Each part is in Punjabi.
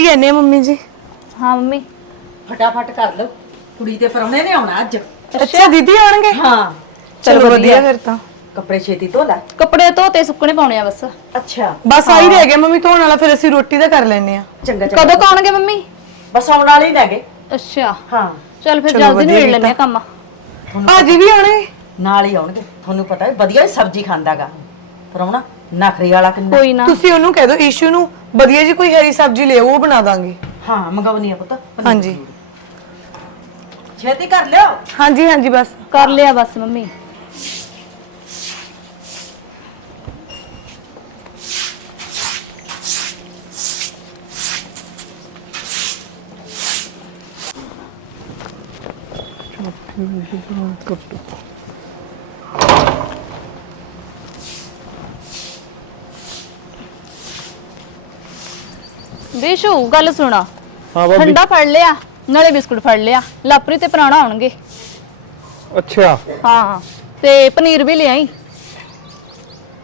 ਕਰੀ ਜਾਂਦੇ ਆ ਮੰਮੀ ਜੀ। ਹਾਂ ਮੰਮੀ। ਫਟਾਫਟ ਕਰ ਲਓ। ਕੁੜੀ ਦੇ ਪਰੌਣੇ ਨੇ ਆਉਣਾ ਅੱਜ। ਅੱਛਾ। ਦੀਦੀ ਆਉਣਗੇ? ਹਾਂ। ਚਲੋ ਵਧੀਆ। ਫਿਰ ਤਾਂ। ਕੱਪੜੇ ਛੇਤੀ ਧੋ ਲੈ। ਕੱਪੜੇ ਧੋਤੇ ਸੁੱਕਣੇ ਪਾਉਣੇ ਆ ਬਸ। ਅੱਛਾ। ਬਸ ਆਹੀ ਰਹਿ ਗਿਆ ਮੰਮੀ ਧੋਣ ਵਾਲਾ ਫਿਰ ਅਸੀਂ ਰੋਟੀ ਦਾ ਕਰ ਲੈਨੇ ਆ ਚੰਗਾ ਚੰਗਾ। ਕਦੋਂ ਕਾਉਣਗੇ ਮੰਮੀ? ਬਸ ਆਉਣ ਵਾਲੇ ਹੀ ਲੈ ਗਏ। ਅੱਛਾ। ਹਾਂ। ਚੱਲ ਫਿਰ ਜਲਦੀ ਨਿਬੇੜ। ਲੈਣੇ ਕੰਮ। ਭਾਜੀ ਵੀ ਆਉਣੇ? ਨਾਲ ਹੀ ਆਉਣਗੇ। ਤੁਹਾਨੂੰ ਪਤਾ ਹੈ ਵਧੀਆ ਹੀ ਸਬਜ਼ੀ ਖਾਂਦਾਗਾ। ਪਰੌਣਾ ਨਖਰੀ ਵਾਲਾ ਕਿੰਨਾ? ਕੋਈ ਨਾ। ਤੁਸੀਂ ਉਹਨੂੰ ਕਹਿ ਦਿਓ ਈਸ਼ੂ ਨੂੰ ਵਧੀਆ ਜੀ ਕੋਈ ਹਰੀ ਸਬਜ਼ੀ ਲਿਆਓ ਉਹ ਬਣਾ ਦਾਂਗੇ। ਹਾਂ ਮੰਗਵਨੀ ਆ ਪੁੱਤ ਹਾਂਜੀ। ਛੇਤੀ ਕਰ ਲਿਓ। ਹਾਂਜੀ ਹਾਂਜੀ ਬਸ। ਕਰ ਲਿਆ ਬਸ ਮੰਮੀ। ਦੇਸ਼ੂ ਗੱਲ ਸੁਣਾ। ਹਾਂ ਭਾਬੀ। ਠੰਡਾ ਫੜ ਲਿਆ ਨਾਲੇ ਬਿਸਕੁਟ ਫੜ ਲਿਆ ਲਾਪਰੀ ਤੇ ਪੁਰਾਣਾ ਆਉਣਗੇ। ਅੱਛਾ। ਹਾਂ ਤੇ ਪਨੀਰ ਵੀ ਲਿਆਈ।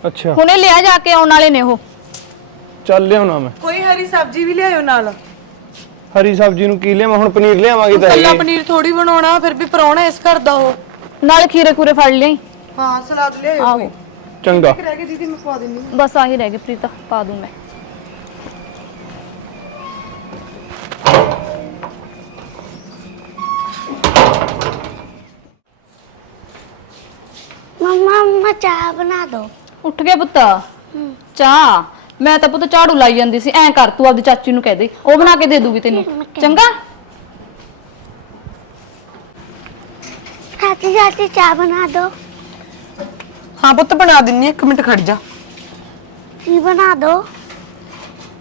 ਅੱਛਾ। ਹੁਣੇ ਲਿਆ ਜਾ ਕੇ ਆਉਣ ਵਾਲੇ ਨੇ ਉਹ। ਚੱਲ ਲਿਆਉਣਾ ਮੈਂ। ਕੋਈ ਹਰੀ ਸਬਜ਼ੀ ਵੀ ਲਿਆਇਓ ਨਾਲ। ਹਰੀ ਸਬਜ਼ੀ ਨੂੰ ਕੀ ਲਿਆਵਾਂ? ਹੁਣ ਪਨੀਰ ਲਿਆਵਾਂਗੇ ਤਾਂ ਕੱਲਾ। ਪਨੀਰ ਥੋੜੀ ਬਣਾਉਣਾ ਫਿਰ ਵੀ ਪਰੌਣਾ ਇਸ ਘਰ ਦਾ ਉਹ। ਨਾਲੇ ਖੀਰੇ ਖੂਰੇ ਫੜ ਲਿਆਈ ਹਾਂ ਸਲਾਦ ਲਿਆਇਓ ਆਹੋ। ਚੰਗਾ। ਰਹਿ ਗਏ ਦੀਦੀ ਮੈਂ ਪਵਾ ਦਿੰਨੀ ਬਸ ਆਹੀ ਰਹਿ ਗਈ ਪ੍ਰੀਤਾ ਪਾ ਦੂੰ ਮੈਂ। ਮੰਮਾ ਮੰਮਾ ਚਾਹ ਬਣਾ ਦੋ। ਉੱਠ ਗਿਆ ਪੁੱਤ। ਚਾਹ। ਮੈਂ ਤਾਂ ਪੁੱਤ ਝਾੜੂ ਲਾਈ ਜਾਂਦੀ ਸੀ। ਐਂ ਕਰ ਤੂੰ ਆਪਦੀ ਚਾਚੀ ਨੂੰ ਕਹਿ ਦੇ। ਉਹ ਬਣਾ ਕੇ ਦੇ ਦੂਗੀ ਤੈਨੂੰ। ਚੰਗਾ? ਚਾਚੀ ਚਾਚੀ ਚਾਹ ਬਣਾ ਦੋ। ਹਾਂ ਪੁੱਤ ਬਣਾ ਦਿੰਨੀ ਇੱਕ ਮਿੰਟ ਖੜ ਜਾ। ਕੀ ਬਣਾ ਦੋ?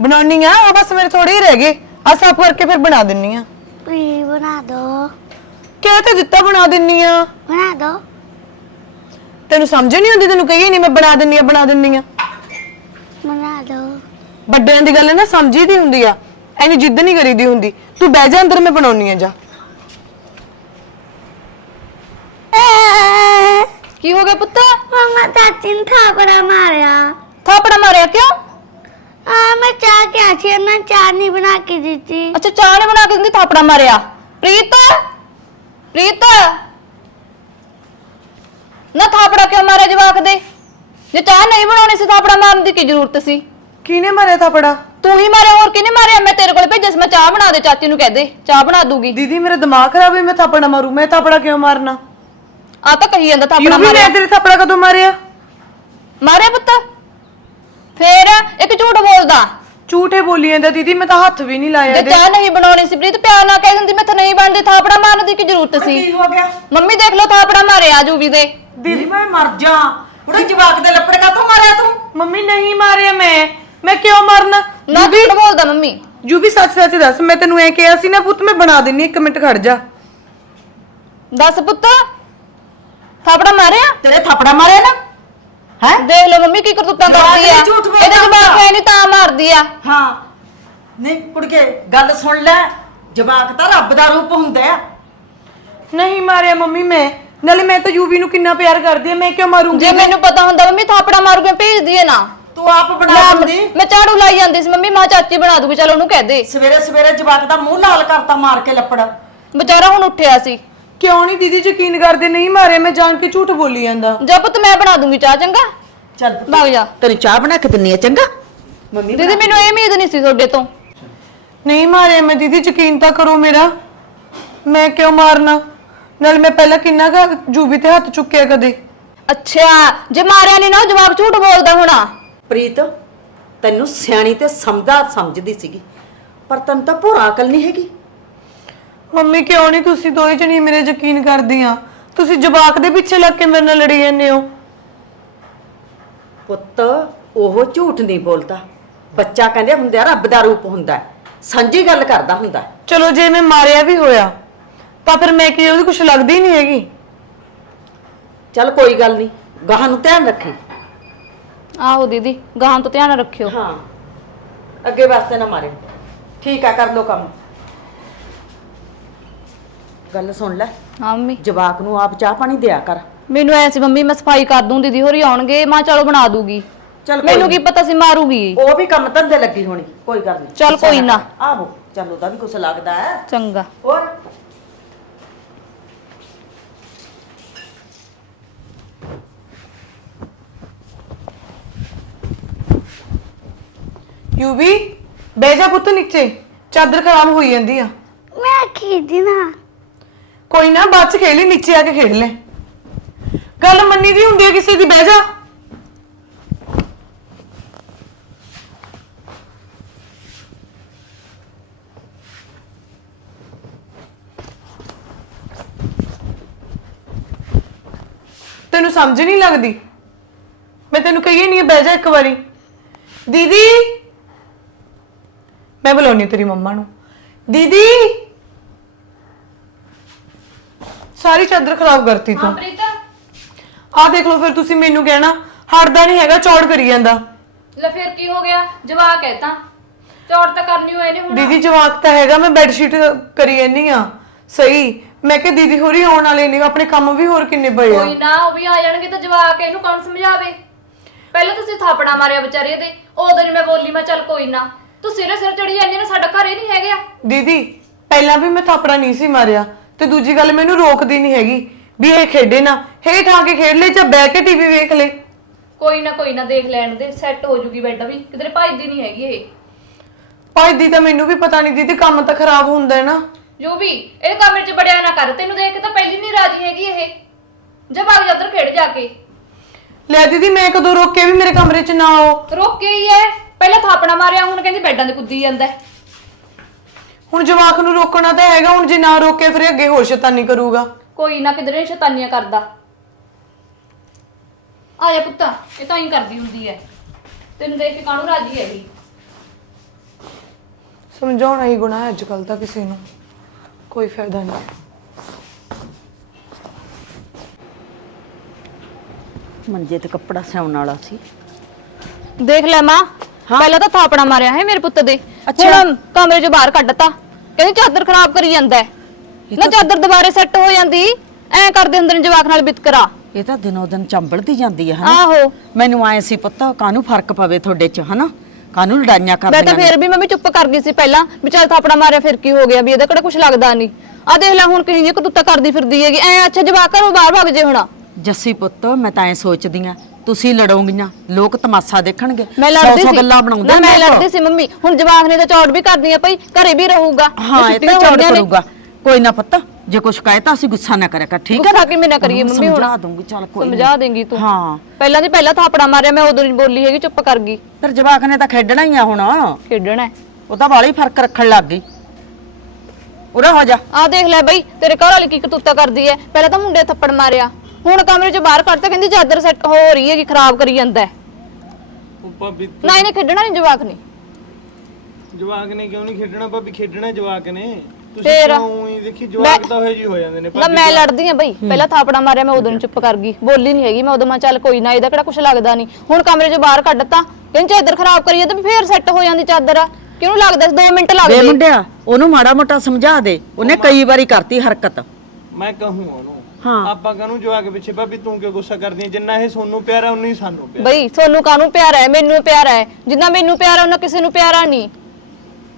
ਬਣਾਉਣੀ ਆ? ਬਸ ਮੇਰੇ ਥੋੜੇ ਹੀ ਰਹਿ ਗਏ। ਆ ਸਾਫ਼ ਕਰਕੇ ਫਿਰ ਬਣਾ ਦਿੰਨੀ ਆ। ਪਲੀਜ਼ ਬਣਾ ਦੋ। ਕਿਹਾ ਤਾਂ ਦਿੱਤਾ ਬਣਾ ਦਿੰਨੀ ਆ? ਬਣਾ ਦੋ। ਤੈਨੂੰ ਸਮਝ ਨਹੀਂ ਆਉਂਦੀ ਤੈਨੂੰ ਕਹੀਏ ਨਹੀਂ ਮੈਂ ਬਣਾ ਦਿੰਨੀ ਆ ਬਣਾ ਦਿੰਨੀ ਆ। ਬਣਾ ਦੋ। ਵੱਡਿਆਂ ਦੀ ਗੱਲ ਨਾ ਸਮਝੀ ਦੀ ਹੁੰਦੀ ਆ। ਐਨੀ ਜਿੱਦ ਨਹੀਂ ਕਰੀਦੀ ਹੁੰਦੀ। ਤੂੰ ਬਹਿ ਜਾ ਅੰਦਰ ਮੈਂ ਬਣਾਉਣੀ ਆ ਜਾ। ਕੀ ਹੋ ਗਿਆ ਪੁੱਤ? ਮਮਾ ਚਾਚੀ ਨੇ ਥਾਪੜਾ ਮਾਰਿਆ। ਥਾਪੜਾ ਮਾਰਿਆ ਕਿਉਂ? ਆ ਮੈਂ ਚਾਹ ਕੇ ਆਸੀ ਉਹਨਾਂ ਚਾਹ ਨਹੀਂ ਬਣਾ ਕੇ ਦਿੱਤੀ। ਅੱਛਾ ਚਾਹ ਨੇ ਬਣਾ ਕੇ ਦਿੰਦੀ ਥਾਪੜਾ ਮਾਰਿਆ। ਪ੍ਰੀਤ? ਪ੍ਰੀਤ? ਨਾ ਥਾਪੜਾ ਕਿਉਂ ਮਾਰਿਆ ਜਵਾਕ ਦੇ? ਜੇ ਚਾਹ ਨਹੀਂ ਬਣਾਉਣੀ ਸੀ ਥਾਪੜਾ ਮਾਰਨ ਦੀ ਕੀ ਜ਼ਰੂਰਤ ਸੀ? ਕਿਹਨੇ ਮਾਰਿਆ ਥਾਪੜਾ? ਤੂੰ ਹੀ ਮਾਰਿਆ ਹੋਰ ਕਿਹਨੇ ਮਾਰਿਆ? ਮੈਂ ਤੇਰੇ ਕੋਲ ਭੇਜਿਆ ਸੀ ਮੈਂ ਚਾਹ ਬਣਾ ਦੇ ਚਾਚੀ ਨੂੰ ਕਹਿ ਦੇ ਚਾਹ ਬਣਾ ਦੂਗੀ। ਦੀਦੀ ਮੇਰਾ ਦਿਮਾਗ ਖਰਾਬ ਹੋਈ ਮੈਂ ਥਾਪੜਾ ਮਾਰੂ ਮੈਂ ਥਾਪੜਾ ਕਿਉਂ ਮਾਰਨਾ? ਆ ਤਾਂ ਕਹੀ ਜਾਂਦਾ ਥਾਪੜਾ ਮਾਰਿਆ ਮੈਂ ਤੇਰੇ ਥਾਪੜਾ ਕਦੋਂ ਮਾਰਿਆ? ਮਾਰਿਆ ਪੁੱਤ? ਫੇਰ ਇੱਕ ਝੂਠ ਬੋਲਦਾ। ਝੂਠੇ ਬੋਲੀ ਜਾਂਦਾ ਦੀਦੀ ਮੈਂ ਤਾਂ ਹੱਥ ਵੀ ਨਹੀਂ ਲਾਇਆ ਜੇ ਇਹਦੇ। ਚਾਹ ਨਹੀਂ ਬਣਾਉਣੀ ਸੀ ਪ੍ਰੀਤ ਪਿਆਰ ਨਾਲ ਕਹਿ ਦਿੰਦੀ ਮੈਂ ਤਾਂ ਨਹੀਂ ਬਣਦੀ ਥਾਪੜਾ ਮਾਰਨ ਦੀ ਕੀ ਜ਼ਰੂਰਤ ਸੀ? ਕੀ ਹੋ ਗਿਆ? ਮੰਮੀ ਦੇਖ ਲਓ ਥਾਪੜਾ ਮਾਰਿਆ ਜੂਵੀ ਦੇ। ਦੀਦੀ ਮੈਂ ਮਰ ਜਾ। ਉਹਦੇ ਜਵਾਕ ਦੇ ਲੱਪੜ ਕਾਥੋਂ ਮਾਰਿਆ ਤੂੰ? ਮੰਮੀ ਨਹੀਂ ਮਾਰਿਆ ਮੈਂ। ਮੈਂ ਕਿਉਂ ਮਾਰਨਾ? ਨਾ ਝੂਠ ਬੋਲਦਾ ਮੰਮੀ। ਯੂ ਵੀ ਸੱਚ ਸੱਚ ਦੱਸ ਮੈਂ ਤੈਨੂੰ ਐ ਕਿਹਾ ਸੀ ਨਾ ਪੁੱਤ ਮੈਂ ਬਣਾ ਦਿੰਨੀ ਇੱਕ ਮਿੰਟ ਖੜ ਜਾ। ਦੱਸ ਪੁੱਤ ਥਾਪੜਾ ਮਾਰਿਆ? ਤੇਰੇ ਥਾਪੜਾ ਮਾਰਿਆ ਨਾ? ਹੈ? ਦੇਖ ਲਓ ਮੰਮੀ ਕੀ ਕਰਤੂਤਾਂ ਜਵਾਕ ਕਰਦੀ ਆ। ਵੀ ਝੂਠ ਬੋਲਦਾ ਇਹਦੇ ਜਵਾਕ ਹੁੰਦਾ। ਹੈ ਨਹੀਂ ਤਾਂ ਮਾਰਦੀ ਆ। ਹਾਂ। ਨਹੀਂ ਕੁੜਕੇ ਗੱਲ ਸੁਣ ਲੈ। ਜਵਾਕ ਤਾਂ ਰੱਬ ਦਾ ਰੂਪ ਹੁੰਦਾ ਆ। ਨਹੀਂ ਮਾਰਿਆ ਮੰਮੀ ਮੈਂ। ਨਾਲੇ ਮੈਂ ਤਾਂ ਯੂਵੀ ਨੂੰ ਕਿੰਨਾ ਪਿਆਰ ਕਰਦੀ ਆ ਮੈਂ ਕਿਉਂ ਮਾਰੂੰਗੀ? ਜੇ ਮੈਨੂੰ ਪਤਾ ਹੁੰਦਾ ਮੰਮੀ ਥਾਪੜਾ ਮਾਰੂ ਕੇ ਭੇਜਦੀ ਏ ਨਾ। ਤੂੰ ਆਪ ਬਣਾ ਮੈਂ ਦਿੰਦੀ। ਮੈਂ ਝਾੜੂ ਲਾਈ ਜਾਂਦੀ ਸੀ ਮੰਮੀ ਮਾਂ ਚਾਚੀ ਬਣਾ ਦੂਗੀ ਚਲ ਉਹਨੂੰ ਕਹਿ ਦੇ। ਸਵੇਰੇ ਸਵੇਰੇ ਜਵਾਕ ਦਾ ਮੂੰਹ ਲਾਲ ਕਰਤਾ ਮਾਰ ਕੇ ਲੱਪੜ। ਵਿਚਾਰਾ ਹੁਣ ਉੱਠਿਆ ਸੀ। ਕਿਉਂ ਨਹੀਂ ਦੀਦੀ ਯਕੀਨ ਕਰਦੇ ਨਹੀਂ ਮਾਰਿਆ ਮੈਂ ਜਾਣ ਕੇ ਝੂਠ ਬੋਲੀ ਜਾਂਦਾ। ਜਾ ਪੁੱਤ ਮੈਂ ਬਣਾ ਦੂੰਗੀ ਚਾਹ ਚੰਗਾ? ਚੱਲ ਭਗ ਜਾ। ਤੈਨੂੰ ਚਾਹ ਬਣਾ ਕੇ ਦਿੰਨੀ ਆ ਚੰਗਾ? ਮੰਮੀ ਦੀਦੀ ਮੈਨੂੰ ਇਹ ਉਮੀਦ ਨਹੀਂ ਸੀ ਤੁਹਾਡੇ ਤੋਂ। ਨਹੀਂ ਮਾਰਿਆ ਮੈਂ ਦੀਦੀ ਯਕੀਨ ਤਾਂ ਕਰੋ ਮੇਰਾ। ਮੈਂ ਕਿਉਂ ਮਾਰਨਾ? ਨਾਲ ਮੈਂ ਪਹਿਲਾਂ ਕਿੰਨਾ ਕੁ ਜੂਵੀ ਤੇ ਹੱਥ ਚੁੱਕਿਆ ਕਦੇ? ਅੱਛਾ ਜੇ ਮਾਰਿਆ ਨਹੀਂ ਨਾ ਉਹ ਜਵਾਬ ਝੂਠ ਬੋਲਦਾ ਹੋਣਾ। ਪ੍ਰੀਤ ਤੈਨੂੰ ਸਿਆਣੀ ਤੇ ਸਮਝਦਾਰ ਸਮਝਦੀ ਸੀਗੀ ਪਰ ਤੈਨੂੰ ਤਾਂ ਭੋਰਾ ਅਕਲ ਨਹੀਂ ਹੈਗੀ। ਮੰਮੀ ਕਿਉਂ ਨਹੀਂ ਤੁਸੀਂ ਦੋਵੇਂ ਜਣੀ ਮੇਰੇ ਯਕੀਨ ਕਰਦੀਆਂ? ਤੁਸੀਂ ਜਵਾਕ ਦੇ ਪਿੱਛੇ ਲੱਗ ਕੇ ਮੇਰੇ ਨਾਲ ਲੜੀ ਜਾਂਦੇ ਹੋ। ਪੁੱਤ ਉਹ ਝੂਠ ਨਹੀਂ ਬੋਲਦਾ। ਬੱਚਾ ਕਹਿੰਦੇ ਹੁੰਦੇ ਆ ਰੱਬ ਦਾ ਰੂਪ ਹੁੰਦਾ ਹੈ। ਸਾਂਝੀ ਗੱਲ ਕਰਦਾ ਹੁੰਦਾ ਹੈ। ਚਲੋ ਜੇ ਮੈਂ ਮਾਰਿਆ ਵੀ ਹੋਇਆ ਤਾਂ ਫਿਰ ਮੈਂ ਕੀ ਉਹਦੀ ਕੁਝ ਲੱਗਦੀ ਨਹੀਂ ਹੈਗੀ? ਚੱਲ ਕੋਈ ਗੱਲ ਨਹੀਂ ਗਾਹਾਂ ਨੂੰ ਧਿਆਨ ਰੱਖੀ। ਆਹੋ ਦੀਦੀ ਗਾਹਾਂ ਤੋਂ ਧਿਆਨ ਰੱਖਿਓ। ਹਾਂ। ਅੱਗੇ ਵਾਸਤੇ ਨਾ ਮਾਰੇ। ਠੀਕ ਆ ਕਰ ਲੋ ਕੰਮ। ਗੱਲ ਸੁਣ ਲੈ। ਹਾਂ ਮੰਮੀ। ਜਵਾਕ ਨੂੰ ਆਪ ਚਾਹ ਪਾਣੀ ਦਿਆ ਕਰ। ਮੈਨੂੰ ਐ ਸੀ ਮੰਮੀ ਮੈਂ ਸਫ਼ਾਈ ਕਰ ਦੂੰ ਦੀਦੀ ਹੋਰੀ ਆਉਣਗੇ ਮਾਂ ਚਲੋ ਬਣਾ ਦੂਗੀ। ਚੱਲ ਕੋਈ ਮੈਨੂੰ ਕੀ ਪਤਾ ਸੀ ਮਾਰੂਗੀ। ਉਹ ਵੀ ਕੰਮ ਧੰਦੇ ਲੱਗੀ ਹੋਣੀ ਕੋਈ ਗੱਲ ਨਹੀਂ ਚੱਲ ਕੋਈ ਨਾ। ਆਹੋ ਚੱਲ ਉਹਦਾ ਵੀ ਕੁਛ ਲੱਗਦਾ ਹੈ। ਚੰਗਾ। ਹੋਰ? ਯੂਵੀ ਬਹਿ ਜਾ ਪੁੱਤ ਨੀਚੇ। ਚਾਦਰ ਖਰਾਬ ਹੋਈ ਜਾਂਦੀ ਆ। ਮੈਂ ਖੇਡਣਾ ਕੋਈ ਨਾ, ਬਾਅਦ ਚ ਖੇਡ ਲਈ ਨੀਚੇ ਆ ਕੇ ਖੇਡ ਲੈ। ਗੱਲ ਮੰਨੀ ਦੀ ਹੁੰਦੀ ਹੈ ਕਿਸੇ ਦੀ, ਬਹਿ ਜਾ। ਤੈਨੂੰ ਸਮਝ ਨਹੀਂ ਲੱਗਦੀ? ਮੈਂ ਤੈਨੂੰ ਕਹੀ ਨਹੀਂ ਬਹਿ ਜਾ ਇੱਕ ਵਾਰੀ। ਦੀਦੀ! ਮੈਂ ਬੁਲਾਉਣੀ ਤੇਰੀ ਮੰਮਾ ਨੂੰ। ਦੀਦੀ! ਸਾਰੀ ਚਾਦਰ ਖਰਾਬ ਕਰਤੀ ਤੂੰ। ਆਹ ਦੇਖ ਲਓ ਫਿਰ ਤੁਸੀਂ ਮੈਨੂੰ ਕਹਿਣਾ ਹਟਦਾ ਨਹੀਂ ਹੈਗਾ ਚੌੜ ਕਰੀ ਜਾਂਦਾ। ਲੈ ਫਿਰ ਕੀ ਹੋ ਗਿਆ? ਜਵਾਕ ਹੈ ਤਾਂ। ਚੌੜ ਤਾਂ ਕਰਨੀ ਹੋਏ ਨੇ ਹੁਣ। ਦੀਦੀ ਜਵਾਕ ਤਾਂ ਹੈਗਾ ਮੈਂ ਬੈੱਡ ਸ਼ੀਟ ਕਰੀ ਜਾਂਦੀ ਆ ਸਹੀ। ਮੈਂ ਕਿ ਦੀਦੀ ਹੋਰੀ ਆਉਣ ਵਾਲੇ ਨੇ ਆਪਣੇ ਕੰਮ ਵੀ ਹੋਰ ਕਿੰਨੇ ਪਏ ਆ। ਕੋਈ ਨਾ ਉਹ ਵੀ ਆ ਜਾਣਗੇ ਤਾਂ ਜਵਾਕ ਇਹਨੂੰ ਕੌਣ ਸਮਝਾਵੇ? ਪਹਿਲਾਂ ਤੁਸੀਂ ਥਾਪੜਾ ਮਾਰਿਆ ਵਿਚਾਰੇ ਦੇ ਉਦੋਂ ਹੀ ਮੈਂ ਬੋਲੀ ਮੈਂ ਚੱਲ ਕੋਈ ਨਾ। ਤੂੰ ਸਿਰੇ ਸਿਰ ਚੜੀ ਜਾਂਦੀ ਨਾ ਸਾਡਾ ਘਰ ਹੀ ਨਹੀਂ ਹੈਗਾ ਦੀਦੀ ਪਹਿਲਾਂ ਵੀ ਮੈਂ ਥਾਪੜਾ ਨਹੀਂ ਸੀ ਮਾਰਿਆ। ਤੇ ਦੂਜੀ ਗੱਲ ਮੈਨੂੰ ਰੋਕਦੀ ਨਹੀਂ ਹੈਗੀ ਵੀ ਇਹ ਖੇਡੇ ਨਾ ਹੇਠ ਆ ਕੇ ਖੇਡ ਲੈ ਜਾਂ ਬਹਿ ਕੇ ਟੀਵੀ ਵੇਖ ਲੈ। ਕੋਈ ਨਾ ਕੋਈ ਨਾ ਦੇਖ ਲੈਣ ਦੇ ਸੈੱਟ ਹੋ ਜੂਗੀ ਬੈੱਡ ਵੀ ਕਿਧਰੇ ਭੱਜਦੀ ਨਹੀਂ ਹੈਗੀ ਇਹ। ਭਾਈ ਦੀ ਤਾਂ ਮੈਨੂੰ ਵੀ ਪਤਾ ਨਹੀਂ ਦੀਦੀ ਕੰਮ ਤਾਂ ਖਰਾਬ ਹੁੰਦਾ ਹੈ ਨਾ। ਜੋ ਵੀ ਇਹ ਕਮਰੇ 'ਚ ਬੜਿਆ ਨਾ ਕਰ ਤੈਨੂੰ ਦੇਖ ਕੇ ਤਾਂ ਪਹਿਲੀ ਨਹੀਂ ਰਾਜੀ ਹੈਗੀ ਇਹ। ਜਬ ਆ ਉੱਧਰ ਖੇਡ ਜਾ ਕੇ। ਲੈ ਦੀਦੀ ਮੈਂ ਕਦੋਂ ਰੋਕੇ ਵੀ ਮੇਰੇ ਕਮਰੇ 'ਚ ਨਾ ਆਓ। ਰੋਕੇ ਹੀ ਐ। ਪਹਿਲਾਂ ਥਾਪੜਾ ਮਾਰਿਆ ਹੁਣ ਕਹਿੰਦੀ ਬੈੱਡਾਂ 'ਤੇ ਕੁੱਦੀ ਜਾਂਦਾ। ਹੈ। ਹੁਣ ਜਵਾਕ ਨੂੰ ਰੋਕਣਾ ਤਾਂ ਹੈਗਾ ਹੁਣ ਜੇ ਨਾ ਰੋਕੇ ਫਿਰ ਇਹ ਅੱਗੇ ਹੋਰ ਸ਼ੈਤਾਨੀ ਕਰੂਗਾ। ਕੋਈ ਨਾ ਕਿਧਰੇ ਨੀ ਸ਼ੈਤਾਨੀਆਂ ਕਰਦਾ। ਆ ਜਾ ਪੁੱਤਾ ਇਹ ਤਾਂ ਹੀ ਕਰਦੀ ਹੁੰਦੀ ਐ। ਤੈਨੂੰ ਦੇਖ ਕੇ ਕਾਹਨੂੰ ਰਾਜੀ ਹੈ ਇਹ ਸਮਝਾਉਣਾ ਹੀ ਗੁਨਾਹ ਹੈ ਅੱਜ ਕੱਲ ਤਾਂ ਕਿਸੇ ਨੂੰ। ਕੋਈ ਫਾਇਦਾ ਨਹੀਂ। ਮੰਜੇ ਤੇ ਕੱਪੜਾ ਸਿਉਣ ਵਾਲਾ ਸੀ। ਦੇਖ ਲੈ ਮਾਂ ਪਹਿਲਾਂ ਤਾਂ ਥਾਪੜਾ ਮਾਰਿਆ ਹੈ ਮੇਰੇ ਪੁੱਤ ਦੇ। ਹੁਣ ਕਮਰੇ 'ਚੋਂ ਬਾਹਰ ਕੱਢਤਾ। ਕਹਿੰਦੀ ਚਾਦਰ ਖਰਾਬ ਕਰੀ ਜਾਂਦਾ ਹੈ। ਨਾ ਚਾਦਰ ਦੁਬਾਰੇ ਸੈੱਟ ਹੋ ਜਾਂਦੀ ਐ ਕਰਦੇ ਹੁੰਦੇ ਨੇ ਜਵਾਕ ਨਾਲ ਬਿਤਕਰਾ ਇਹ ਤਾਂ ਦਿਨੋ ਦਿਨ ਚੰਬੜਦੀ ਜਾਂਦੀ ਹੈ ਹਨਾ? ਆਹੋ। ਮੈਨੂੰ ਆਏ ਸੀ ਪੁੱਤ ਕਾਹਨੂੰ ਫ਼ਰਕ ਪਵੇ ਤੁਹਾਡੇ ਚ ਹਨਾ? ਕਾਹਨੂੰ ਲੜਾਈਆਂ ਮੈਂ ਤਾਂ ਨੇ? ਫੇਰ ਵੀ ਮੰਮੀ ਚੁੱਪ ਕਰ ਗਈ ਸੀ ਪਹਿਲਾਂ ਵੀ ਚੱਲ ਥਾਪੜਾ ਮਾਰਿਆ ਫਿਰ ਕੀ ਹੋ ਗਿਆ ਵੀ ਇਹਦਾ ਕਿਹੜਾ ਕੁਝ ਲੱਗਦਾ ਨਹੀਂ ਆ ਦੇਖ ਲੈ ਹੁਣ ਕਹੀ ਜੇ ਕਰਦੀ ਫਿਰਦੀ ਹੈਗੀ ਐ ਅੱਛਾ ਜਵਾਕ ਘਰੋਂ ਬਾਹਰ ਭੱਜ ਜੇ ਹੁਣ। ਜੱਸੀ ਪੁੱਤ ਮੈਂ ਤਾਂ ਐ ਸੋਚਦੀ ਆ ਤੁਸੀਂ ਲੜੋਗੀਆਂ ਲੋਕ ਤਮਾਸ਼ਾ ਦੇਖਣਗੇ। ਮੈਂ ਲੜਦੀ ਸੌ ਗੱਲਾਂ ਬਣਾਉਂਦੇ ਨਾ ਮੈਂ। ਲੜਦੀ ਸੀ ਮੰਮੀ। ਹੁਣ ਜਵਾਕ ਨੇ ਤਾਂ ਚੌੜ ਵੀ ਕਰਦੀਆਂ ਪਈ ਘਰੇ ਵੀ ਰਹੂਗਾ। ਹਾਂ ਇਹ ਤਾਂ ਚੌੜ ਨੇ। ਕਰੂਗਾ। ਕੋਈ ਨਾ ਪੁੱਤ ਜੇ ਕੁਛ ਕਹੇ ਤਾਂ ਅਸੀਂ ਗੁੱਸਾ ਨਾ ਕਰਿਆ ਕਰ ਠੀਕ ਹੈ ਗੁੱਸਾ ਕਿਵੇਂ ਨਾ ਕਰੀਏ ਮੰਮੀ ਹੁਣ ਸਮਝਾ ਦੂੰਗੀ ਚੱਲ ਕੋਈ ਸਮਝਾ ਦੇਂਗੀ ਤੂੰ। ਹਾਂ। ਪਹਿਲਾਂ ਦੀ ਪਹਿਲਾਂ ਥਾਪੜਾ ਮਾਰਿਆ ਮੈਂ ਉਦੋਂ ਨਹੀਂ ਬੋਲੀ ਹੈਗੀ ਚੁੱਪ ਕਰ ਗਈ। ਫਿਰ ਜਵਾਕ ਨੇ ਤਾਂ ਖੇਡਣਾ ਹੀ ਆ ਹੁਣ। ਖੇਡਣਾ। ਉਹ ਤਾਂ ਵਾਲੀ ਫ਼ਰਕ ਰੱਖਣ ਲੱਗ ਗਈ। ਉਰਾ ਹੋ ਜਾ। ਆਹ ਦੇਖ ਲੈ ਬਈ ਤੇਰੇ ਘਰ ਵਾਲੀ ਕੀ ਕਤੂਤਾ ਕਰਦੀ ਐ ਪਹਿਲਾਂ ਤਾਂ ਮੁੰਡੇ ਥੱਪੜ ਮਾਰਿਆ। ਹੁਣ ਕਮਰੇ 'ਚ ਬਾਹਰ ਕੱਢਤਾ ਕਹਿੰਦੀ ਚਾਦਰ ਸੈੱਟ ਹੋ ਰਹੀ ਹੈਗੀ ਖਰਾਬ ਕਰੀ ਜਾਂਦਾ ਹੈ। ਉਹ ਭਾਬੀ ਨਾ ਇਹਨੇ ਖੇਡਣਾ ਨਹੀਂ ਜਵਾਕ ਨੇ। ਜਵਾਕ ਨੇ ਕਿਉਂ ਨਹੀਂ ਖੇਡਣਾ ਭਾਬੀ? ਖੇਡਣਾ ਜਵਾਕ ਨੇ। ਤੁਸੀਂ ਫੇਰ? ਕਿਉਂ ਹੀ ਦੇਖੀ ਜਵਾਕ ਤਾਂ ਹੋਏ ਜੀ ਹੋ ਜਾਂਦੇ ਨੇ ਨਾ ਮੈਂ ਲੜਦੀ ਆ ਬਈ। ਪਹਿਲਾਂ ਥਾਪੜਾ ਮਾਰਿਆ ਮੈਂ ਉਦੋਂ ਨੂੰ ਚੁੱਪ ਕਰ ਗਈ। ਬੋਲੀ ਨਹੀਂ ਹੈਗੀ ਮੈਂ ਉਦੋਂ ਮੈਂ ਚੱਲ ਕੋਈ ਨਾ ਇਹਦਾ ਕਿਹੜਾ ਕੁਝ ਲੱਗਦਾ ਨਹੀਂ ਹੁਣ ਕਮਰੇ 'ਚ ਬਾਹਰ ਕੱਢਤਾ ਕਹਿੰਦੀ ਚਾਦਰ ਖਰਾਬ ਕਰੀਏ ਤੇ ਫੇਰ ਸੈੱਟ ਹੋ ਜਾਂਦੀ ਚਾਦਰ। ਕਿਹਨੂੰ ਲੱਗਦਾ? 2 ਮਿੰਟ ਵੇ ਲੱਗਦੇ ਮੁੰਡਿਆ ਉਹਨੂੰ ਮਾੜਾ ਮੋਟਾ ਸਮਝਾ ਦੇ। ਉਹਨੇ ਕਈ ਵਾਰੀ ਕਰਤੀ ਹਰਕਤ। ਮੈਂ ਕਹੂੰ ਉਹਨੂੰ। ਹਾਂ। ਆਪਾਂ ਕਹਨੂੰ ਜਵਾਕ ਪਿੱਛੇ ਭਾਬੀ ਤੂੰ ਕਿਉਂ ਗੁੱਸਾ ਕਰਦੀ ਹੈ ਜਿੰਨਾ ਇਹ ਸੋਨੂੰ ਪਿਆਰਾ ਉਨਾ ਹੀ ਸਾਨੂੰ ਪਿਆਰਾ ਬਈ ਤੁਹਾਨੂੰ ਕਾਹਨੂੰ ਪਿਆਰਾ ਹੈ? ਮੈਨੂੰ ਪਿਆਰਾ ਹੈ। ਜਿੰਨਾ ਮੈਨੂੰ ਪਿਆਰਾ ਉਹਨਾਂ ਕਿਸੇ ਨੂੰ ਪਿਆਰਾ ਨਹੀਂ।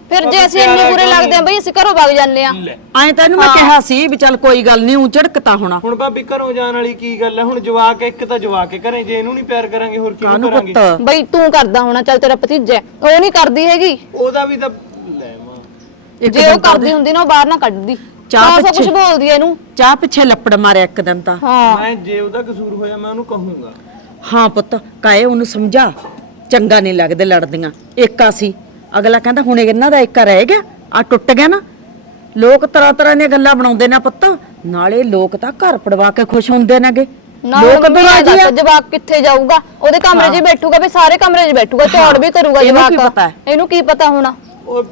ਫਿਰ ਜੇ ਅਸੀਂ ਇੰਨੇ ਬੁਰੇ ਲੱਗਦੇ ਆ? ਬਈ ਅਸੀਂ ਘਰੋਂ ਭੱਗ ਜਾਂਦੇ ਆ। ਲੈ। ਐਂ ਤਾਂ ਇਹਨੂੰ ਮੈਂ ਕਿਹਾ ਸੀ ਵੀ ਚੱਲ ਕੋਈ ਗੱਲ ਨਹੀਂ ਉਂ ਝੜਕਤਾ ਹੋਣਾ। ਹੁਣ ਭਾਬੀ ਘਰੋਂ ਜਾਣ ਵਾਲੀ ਕੀ ਗੱਲ ਹੈ? ਹੁਣ ਜਵਾਕ ਹੈ, ਇੱਕ ਤਾਂ ਜਵਾਕ ਹੈ ਘਰੇ। ਜੇ ਇਹਨੂੰ ਨਹੀਂ ਪਿਆਰ ਕਰਾਂਗੇ ਹੋਰ ਕਿਹਨੂੰ ਕਰਾਂਗੇ? ਪੁੱਤ? ਬਈ ਤੂੰ ਕਰਦਾ ਹੋਣਾ ਚੱਲ ਤੇਰਾ ਭਤੀਜਾ ਹੈ। ਉਹ ਨਹੀਂ ਕਰਦੀ ਹੈਗੀ। ਉਹਦਾ ਵੀ ਤਾਂ ਲੈ ਮਾਂ। ਇੱਕ ਜੇ ਉਹ ਕਰਦੀ ਹੁੰਦੀ ਨਾ ਉਹ ਬਾਹਰ ਨਾ ਕੱਢਦੀ। ਚਾਹ ਚਾਹ ਕੁਝ ਪਿੱਛੇ। ਬੋਲਦੀ ਐ ਇਹਨੂੰ। ਚਾਹ ਪਿੱਛੇ ਲੱਪੜ ਮਾਰਿਆ ਇੱਕ ਦਿਨ ਤਾਂ। ਹਾਂ। ਮੈਂ ਜੇ ਉਹਦਾ ਕਸੂਰ ਹੋਇਆ ਮੈਂ ਉਹਨੂੰ ਕਹੂੰਗਾ। ਹਾਂ ਪੁੱਤ ਕਾਏ ਉਹਨੂੰ ਸਮਝਾ। ਚੰਗਾ ਨਹੀਂ ਲੱਗਦੇ ਲੜਦੀਆਂ। ਏਕਾ ਸੀ। ਅਗਲਾ ਕਹਿੰਦਾ ਹੁਣ ਇਹਨਾਂ ਦਾ ਏਕਾ ਰਹਿ ਗਿਆ। ਆ ਟੁੱਟ ਗਿਆ ਨਾ। ਲੋਕ ਤਰ੍ਹਾਂ ਤਰ੍ਹਾਂ ਦੀਆਂ ਗੱਲਾਂ ਬਣਾਉਂਦੇ ਨੇ ਪੁੱਤ। ਨਾਲੇ ਲੋਕ ਤਾਂ ਘਰ ਪੜਵਾ ਕੇ ਖੁਸ਼ ਹੁੰਦੇ ਨੇਗੇ। ਨਾ ਲੋਕ ਇਹ ਬਰਾਜੀ ਦੱਸ ਜਵਾਕ ਕਿੱਥੇ ਜਾਊਗਾ? ਉਹਦੇ ਕਮਰੇ 'ਚ ਹੀ ਬੈਠੂਗਾ ਵੀ ਸਾਰੇ ਕਮਰੇ 'ਚ ਬੈਠੂਗਾ ਝਾੜ ਵੀ ਕਰੂਗਾ ਇਹਨੂੰ ਪਤਾ ਹੈ? ਇਹਨੂੰ ਕੀ ਪਤਾ ਹੋਣਾ? ਉਹ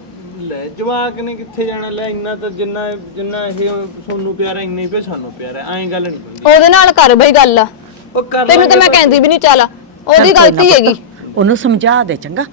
ਲੈ ਜਵਾਕ ਨੇ ਕਿੱਥੇ ਜਾਣਾ? ਲੈ ਇੰਨਾ ਤਾਂ ਜਿੰਨਾ ਜਿੰਨਾ ਇਹ ਸੋਨੂੰ ਪਿਆਰਾ ਇੰਨਾ ਹੀ ਪੇ ਸਾਨੂੰ ਪਿਆਰਾ ਐਂ ਗੱਲ ਨਹੀਂ ਹੁੰਦੀ ਉਹਦੇ ਨਾਲ ਕਰ ਬਈ ਗੱਲ। ਉਹ ਕਰ ਤੈਨੂੰ ਤਾਂ ਮੈਂ ਕਹਿੰਦੀ ਵੀ ਨਹੀਂ ਚੱਲ। ਉਹਦੀ ਗਲਤੀ ਹੈਗੀ। ਉਹਨੂੰ ਸਮਝਾ ਦੇ ਚੰਗਾ।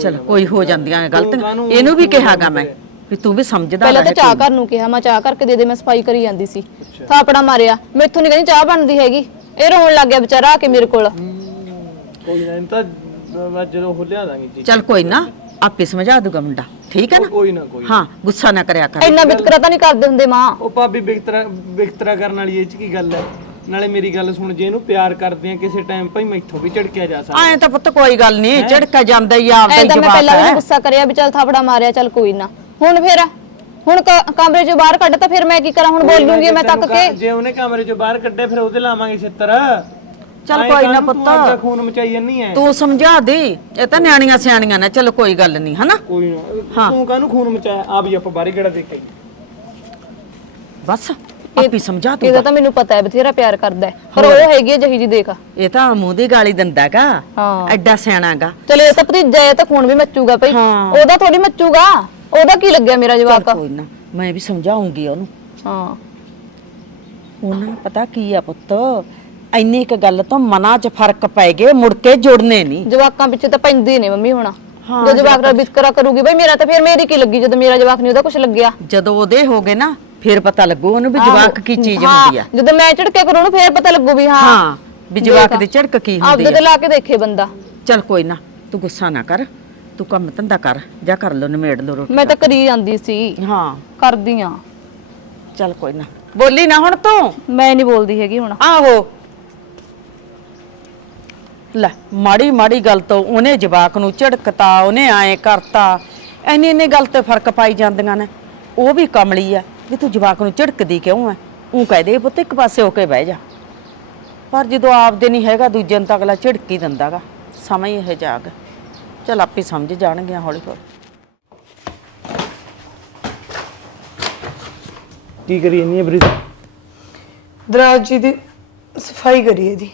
ਚਲ ਕੋਈ ਹੋ ਜਾਂਦੀਆਂ ਨੇ। ਗਲਤ ਇਹਨੂੰ ਵੀ ਕਿਹਾਗਾ ਮੈਂ ਵੀ ਤੂੰ ਵੀ ਸਮਝਦਾ ਪਹਿਲਾਂ ਤਾਂ ਚਾਹ ਘਰ ਨੂੰ ਕਿਹਾ ਮੈਂ ਚਾਹ ਕਰਕੇ ਦੇ ਦੇ ਮੈਂ ਸਫ਼ਾਈ ਕਰੀ ਜਾਂਦੀ ਸੀ। ਥਾਪੜਾ ਮਾਰਿਆ। ਮੈਥੋਂ ਨਹੀਂ ਕਹਿੰਦੀ ਚਾਹ ਬਣਦੀ ਹੈਗੀ। ਇਹ ਰੋਣ ਲੱਗ ਗਿਆ ਵਿਚਾਰਾ ਆ ਕੇ ਮੇਰੇ ਕੋਲ। ਕੋਈ ਨਾ ਇਹਨੂੰ ਤਾਂ ਜਦੋਂ ਉਹ ਲਿਆ ਦਾਂਗੇ ਜੀ। ਚੱਲ ਕੋਈ ਨਾ। ਆਪੇ ਸਮਝਾ ਦੂਗਾ ਮੁੰਡਾ। ਠੀਕ ਹੈ ਨਾ? ਕੋਈ ਨਾ ਕੋਈ ਹਾਂ ਗੁੱਸਾ ਨਾ ਕਰਿਆ ਕਰ। ਇੰਨਾ ਵਿਤਕਰਾ ਤਾਂ ਨਹੀਂ ਕਰਦੇ ਹੁੰਦੇ ਮਾਂ। ਉਹ ਭਾਬੀ ਬਿਕਤਰਾ ਬਿਕਤਰਾ ਕਰਨ ਵਾਲੀ ਇਹ ਚ ਕੀ ਗੱਲ ਹੈ? ਨਾਲੇ ਮੇਰੀ ਗੱਲ ਸੁਣ ਜੇ ਇਹਨੂੰ ਪਿਆਰ ਕਰਦੇ ਆ ਕਿਸੇ ਟਾਈਮ ਭਾਈ ਮੈਥੋਂ ਵੀ ਝੜਕਿਆ ਜਾ ਸਕਦਾ। ਐਂ ਤਾਂ ਪੁੱਤ ਕੋਈ ਗੱਲ ਨਹੀਂ ਝੜਕਾ ਜਾਂਦਾ ਹੀ ਆ, ਆਪਦਾ ਐ ਹੀ ਤਾਂ ਮੈਂ ਜਵਾਬ ਪਹਿਲਾਂ ਵੀ ਨੀ ਹੈ। ਗੁੱਸਾ ਕਰਿਆ ਵੀ ਚੱਲ ਥਾਪੜਾ ਮਾਰਿਆ ਚੱਲ ਕੋਈ ਨਾ। ਹੁਣ ਫੇਰ ਹੁਣ ਕ- ਕਮਰੇ ਚੋਂ ਬਾਹਰ ਕੱਢ ਤਾਂ ਫਿਰ ਮੈਂ ਕੀ ਕਰਾਂ? ਹੁਣ ਬੋਲੂੰਗੀ ਮੈਂ ਤੱਕ ਕੇ ਜੇ ਉਹਨੇ ਕਮਰੇ ਚੋਂ ਬਾਹਰ ਕੱਢਿਆ ਫਿਰ ਉਹਦੇ ਲਾਵਾਂਗੇ ਛਿੱਤਰ। ਚੱਲ ਕੋਈ ਨਾ ਪੁੱਤ। ਖੂਨ ਮਚਾਈ ਜੰਨੀ ਐ? ਤੂੰ ਸਮਝਾ ਦੇ ਇਹ ਤਾਂ ਨਿਆਣੀਆਂ ਸਿਆਣੀਆਂ ਨੇ ਚਲੋ ਕੋਈ ਗੱਲ ਨਹੀਂ ਹਨਾ? ਕੋਈ ਨਾ। ਤੂੰ ਕਾਹਨੂੰ ਖੂਨ ਮਚਾਇਆ? ਆ ਵੀ ਆਪਾਂ ਬਾਹਰ ਕਿਹੜਾ ਦੇਖਿਆ ਬਸ ਆਪੀ ਸਮਝਾ ਇਹਦਾ ਤੂੰ। ਤਾਂ ਮੈਨੂੰ ਪਤਾ ਹੈ ਬਥੇਰਾ ਪਿਆਰ ਕਰਦਾ ਹੈ। ਪਰ ਉਹ ਹੈਗੀ ਹੈ ਜਹੀ ਜੀ ਦੇਖ। ਇਹ ਤਾਂ ਮੂੰਹ ਦੀ ਗਾਲੀ ਦਿੰਦਾਗਾ ਹਾਂ। ਐਡਾ ਸਿਆਣਾਗਾ ਚਲੋ ਇਹ ਤਾਂ ਭਤੀਜਾ ਹੈ ਤਾਂ ਖੂਨ ਵੀ ਮੱਚੂਗਾ ਭਈ। ਹਾਂ। ਉਹਦਾ ਥੋੜੀ ਮੱਚੂਗਾ। ਉਹਦਾ ਕੀ ਲੱਗਿਆ ਮੇਰਾ ਜਵਾਕ? ਕੋਈ ਨਾ ਮੈਂ ਵੀ ਸਮਝਾਉਂਗੀ ਉਹਨੂੰ। ਹਾਂ। ਉਹਨਾਂ ਪਤਾ ਕੀ ਆ ਪੁੱਤ? ਇੰਨੀ ਇੱਕ ਗੱਲ ਤੋਂ ਮਨਾਂ 'ਚ ਫ਼ਰਕ ਪੈ ਗਏ ਮੁੜ ਕੇ ਜੁੜਨੇ ਨਹੀਂ। ਜਵਾਕਾਂ ਪਿੱਛੇ ਤਾਂ ਪੈਂਦੀ ਨੇ ਮੰਮੀ ਹੁਣ। ਜੇ ਜਵਾਕ ਨਾਲ ਵਿਤਕਰਾ ਕਰੂਗੀ ਬਈ ਮੇਰਾ ਤਾਂ ਫਿਰ ਮੇਰੀ ਕੀ ਲੱਗੀ ਜਦੋਂ ਮੇਰਾ ਜਵਾਕ ਨਹੀਂ ਉਹਦਾ ਕੁਝ ਲੱਗਿਆ। ਜਦੋਂ ਉਹਦੇ ਹੋ ਗਏ ਨਾ ਫਿਰ ਪਤਾ ਲੱਗੂ ਉਹਨੂੰ ਵੀ ਜਵਾਕ ਕੀ ਚੀਜ਼ ਹਾਂ, ਹੁੰਦੀ ਆ। ਜਦੋਂ ਮੈਂ ਝੜਕੇ ਕਰੂੰ ਉਹਨੂੰ ਫਿਰ ਪਤਾ ਲੱਗੂ ਵੀ ਹਾਂ। ਹਾਂ ਵੀ ਜਵਾਕ ਦੀ ਝੜਕ ਕੀ ਹੁੰਦੀ ਆਪਦੇ ਤੇ ਲਾ ਕੇ ਦੇਖੇ ਬੰਦਾ। ਚੱਲ ਕੋਈ ਨਾ ਤੂੰ ਗੁੱਸਾ ਨਾ ਕਰ ਤੂੰ ਕੰਮ ਧੰਦਾ ਕਰ ਜਾ ਕਰ ਲੋ ਨਿਮੇੜ ਲੋ ਰੋਟੀ ਮੈਂ ਤਾਂ ਕਰੀ ਜਾਂਦੀ ਸੀ। ਹਾਂ। ਕਰਦੀ ਆ। ਚੱਲ ਕੋਈ ਨਾ। ਬੋਲੀ ਨਾ ਹੁਣ ਤੂੰ। ਮੈਂ ਨਹੀਂ ਬੋਲਦੀ ਹੈਗੀ ਹੁਣ। ਆਹੋ। ਲੈ ਮਾੜੀ ਮਾੜੀ ਗੱਲ ਤੋਂ ਉਹਨੇ ਜਵਾਕ ਨੂੰ ਝੜਕਤਾ ਉਹਨੇ ਐਂ ਕਰਤਾ। ਐਨੀ ਐਨੀ ਗੱਲ ਤੇ ਫ਼ਰਕ ਪਾਈ ਜਾਂਦੀਆਂ ਨੇ। ਉਹ ਵੀ ਕਮਲੀ ਆ ਵੀ ਤੂੰ ਜਵਾਕ ਨੂੰ ਝੜਕਦੀ ਕਿਉਂ ਐ? ਉਹ ਕਹਦੇ ਪੁੱਤ ਇੱਕ ਪਾਸੇ ਹੋ ਕੇ ਬਹਿ ਜਾ। ਪਰ ਜਦੋਂ ਆਪਦੇ ਨਹੀਂ ਹੈਗਾ ਦੂਜੇ ਨੂੰ ਤਾਂ ਅਗਲਾ ਝੜਕੀ ਦਿੰਦਾਗਾ। ਸਮਾਂ ਹੀ ਇਹ ਜਾਗ ਚਲ ਆਪੇ ਸਮਝ ਜਾਣਗੀਆਂ ਹੌਲੀ ਹੌਲੀ। ਕੀ ਕਰੀ ਐ ਬਰੀ ਦਰਾਜ ਜੀ ਦੀ ਸਫ਼ਾਈ ਕਰੀਏ ਦੀ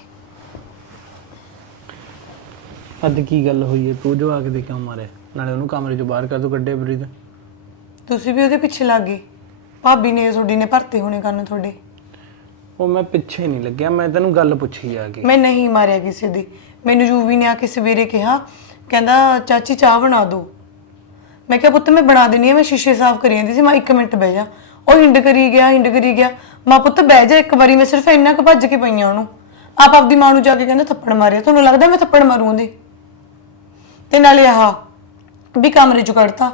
ਅੱਜ ਕੀ ਗੱਲ ਹੋਈ ਐ ਤੂੰ ਜਵਾਕ ਦੇ ਕਿਉਂ ਮਾਰਿਆ। ਨਾਲੇ ਉਹਨੂੰ ਕਮਰੇ ਚੋਂ ਬਾਹਰ ਕਰ ਤੂੰ ਕੱਢੇ ਬਰੀ ਤੁਸੀਂ ਵੀ ਉਹਦੇ ਪਿੱਛੇ ਲੱਗ ਗਏ। ਭਾਬੀ ਨੇ ਤੁਹਾਡੀ ਨੇ ਭਰਤੇ ਹੋਣੇ ਕੰਨ ਤੁਹਾਡੇ। ਉਹ ਮੈਂ ਪਿੱਛੇ ਨਹੀਂ ਲੱਗਿਆ ਮੈਂ ਤੈਨੂੰ ਗੱਲ ਪੁੱਛੀ ਆ ਕੇ। ਮੈਂ ਨਹੀਂ ਮਾਰਿਆ ਕਿਸੇ ਦੀ। ਮੈਨੂੰ ਜੂਵੀ ਨੇ ਆ ਕੇ ਸਵੇਰੇ ਕਿਹਾ ਕਹਿੰਦਾ ਚਾਚੀ ਚਾਹ ਬਣਾ ਦਿਓ ਮੈਂ ਕਿਹਾ ਪੁੱਤ ਮੈਂ ਬਣਾ ਦੇਣੀ ਆ ਮੈਂ ਸ਼ੀਸ਼ੇ ਸਾਫ਼ ਕਰੀ ਜਾਂਦੀ ਸੀ ਮੈਂ 1 ਮਿੰਟ ਬਹਿ ਜਾ। ਉਹ ਹਿੰਡ ਕਰੀ ਗਿਆ ਹਿੰਡ ਕਰੀ ਗਿਆ। ਮਾਂ ਪੁੱਤ ਬਹਿ ਜਾ ਇੱਕ ਵਾਰੀ ਮੈਂ ਸਿਰਫ ਇੰਨਾ ਕੁ ਭੱਜ ਕੇ ਪਈਆਂ ਉਹਨੂੰ। ਆਪ ਆਪਦੀ ਮਾਂ ਨੂੰ ਜਾ ਕੇ ਕਹਿੰਦਾ ਥੱਪੜ ਮਾਰਿਆ। ਤੁਹਾਨੂੰ ਲੱਗਦਾ ਮੈਂ ਥੱਪੜ ਮਾਰੂ ਉਹਦੇ? ਤੇ ਨਾਲੇ ਆਹ ਵੀ ਕਮਰੇ ਚ ਕੱਢਤਾ।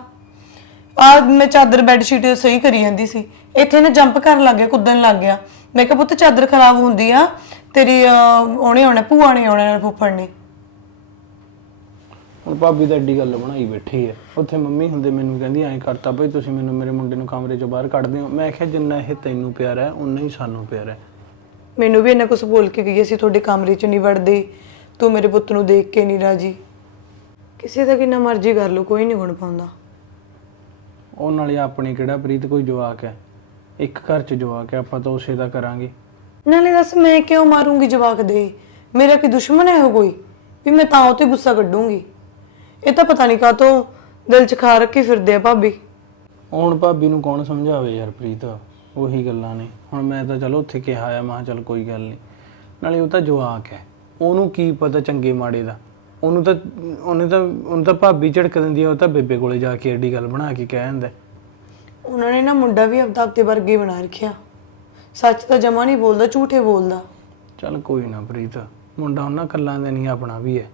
ਆ ਮੈਂ ਚਾਦਰ ਬੈੱਡ ਸ਼ੀਟ ਸਹੀ ਕਰੀ ਜਾਂਦੀ ਸੀ। ਇੱਥੇ ਨਾ ਜੰਪ ਕਰਨ ਲੱਗ ਗਿਆ ਕੁੱਦਣ ਲੱਗ ਗਿਆ। ਮੈਂ ਕਿਹਾ ਪੁੱਤ ਚਾਦਰ ਖਰਾਬ ਹੁੰਦੀ ਆ। ਤੇਰੀ ਅਹ, ਉਹਨੇ ਆਉਣਾ ਭੂਆ ਨੇ ਆਉਣਾ ਨਾਲ ਫੁੱਫੜ ਨੇ ਹੁਣ ਭਾਬੀ ਤਾਂ ਐਡੀ ਗੱਲ ਬਣਾਈ ਬੈਠੀ ਐ ਉੱਥੇ ਮੰਮੀ ਹੁੰਦੇ ਮੈਨੂੰ ਕਹਿੰਦੀ ਐਂ ਕਰਤਾ ਬਈ ਤੁਸੀਂ ਮੈਨੂੰ ਮੇਰੇ ਮੁੰਡੇ ਨੂੰ ਕਮਰੇ ਚੋਂ ਬਾਹਰ ਕੱਢਦੇ ਹੋ ਮੈਂ ਕਿਹਾ ਜਿੰਨਾ ਇਹ ਤੈਨੂੰ ਪਿਆਰਾ ਹੈ ਉਨਾ ਹੀ ਸਾਨੂੰ ਪਿਆਰਾ ਹੈ। ਮੈਨੂੰ ਵੀ ਇਹਨਾਂ ਕੁਝ ਬੋਲ ਕੇ ਗਈ ਸੀ ਤੁਹਾਡੇ ਕਮਰੇ 'ਚ ਨਹੀਂ ਵੜਦੇ। ਤੂੰ ਮੇਰੇ ਪੁੱਤ ਨੂੰ ਦੇਖ ਕੇ ਨਹੀਂ ਰਾਜੀ। ਕਿਸੇ ਦਾ ਕਿੰਨਾ ਮਰਜ਼ੀ ਕਰ ਲਓ ਕੋਈ ਨਹੀਂ ਗੁਣ ਪਾਉਂਦਾ। ਉਹ ਨਾਲੇ ਆਪਣੀ ਕਿਹੜਾ ਪ੍ਰੀਤ ਕੋਈ ਜਵਾਕ ਹੈ। ਇੱਕ ਘਰ ਚ ਜਵਾਕ ਹੈ ਆਪਾਂ ਤਾਂ ਉਸੇ ਦਾ ਕਰਾਂਗੇ। ਨਾਲੇ ਦੱਸ ਮੈਂ ਕਿਉਂ ਮਾਰੂੰਗੀ ਜਵਾਕ ਦੇ? ਮੇਰਾ ਕੀ ਦੁਸ਼ਮਣ ਹੈ ਉਹ ਕੋਈ? ਵੀ ਮੈਂ ਤਾਂ ਉਹ ਤੇ ਗੁੱਸਾ ਕੱਢੂੰਗੀ। ਇਹ ਤਾਂ ਪਤਾ ਨਹੀਂ ਕਾਤੋਂ ਦਿਲ 'ਚ ਖਾ ਰੱਖੀ ਫਿਰਦੇ ਆ ਭਾਬੀ। ਹੁਣ ਭਾਬੀ ਨੂੰ ਕੌਣ ਸਮਝਾਵੇ ਯਾਰ ਪ੍ਰੀਤ? ਉਹੀ ਗੱਲਾਂ ਨੇ। ਹੁਣ ਮੈਂ ਤਾਂ ਚਲੋ ਉੱਥੇ ਕਿਹਾ ਆ ਮੈਂ ਚੱਲ ਕੋਈ ਗੱਲ ਨਹੀਂ। ਨਾਲੇ ਉਹ ਤਾਂ ਜਵਾਕ ਹੈ। ਉਹਨੂੰ ਕੀ ਪਤਾ ਚੰਗੇ ਮਾੜੇ ਦਾ। ਉਹਨੂੰ ਤਾਂ ਉਹਨੇ ਤਾਂ ਉਹਨੂੰ ਤਾਂ ਭਾਬੀ ਝੜਕ ਦਿੰਦੀ ਆ ਉਹ ਤਾਂ ਬੇਬੇ ਕੋਲੇ ਜਾ ਕੇ ਐਡੀ ਗੱਲ ਬਣਾ ਕੇ ਕਹਿ ਦਿੰਦਾ। ਉਹਨਾਂ ਨੇ ਨਾ ਮੁੰਡਾ ਵੀ ਆਪਦਾ ਆਪਦੇ ਵਰਗੇ ਬਣਾ ਰੱਖਿਆ। ਸੱਚ ਤਾਂ ਜਮਾ ਨਹੀਂ ਬੋਲਦਾ ਝੂਠੇ ਬੋਲਦਾ। ਚੱਲ ਕੋਈ ਨਾ ਪ੍ਰੀਤ ਮੁੰਡਾ ਉਹਨਾਂ ਕੱਲਾਂ ਦੇ ਨਹੀਂ ਆਪਣਾ ਵੀ ਹੈ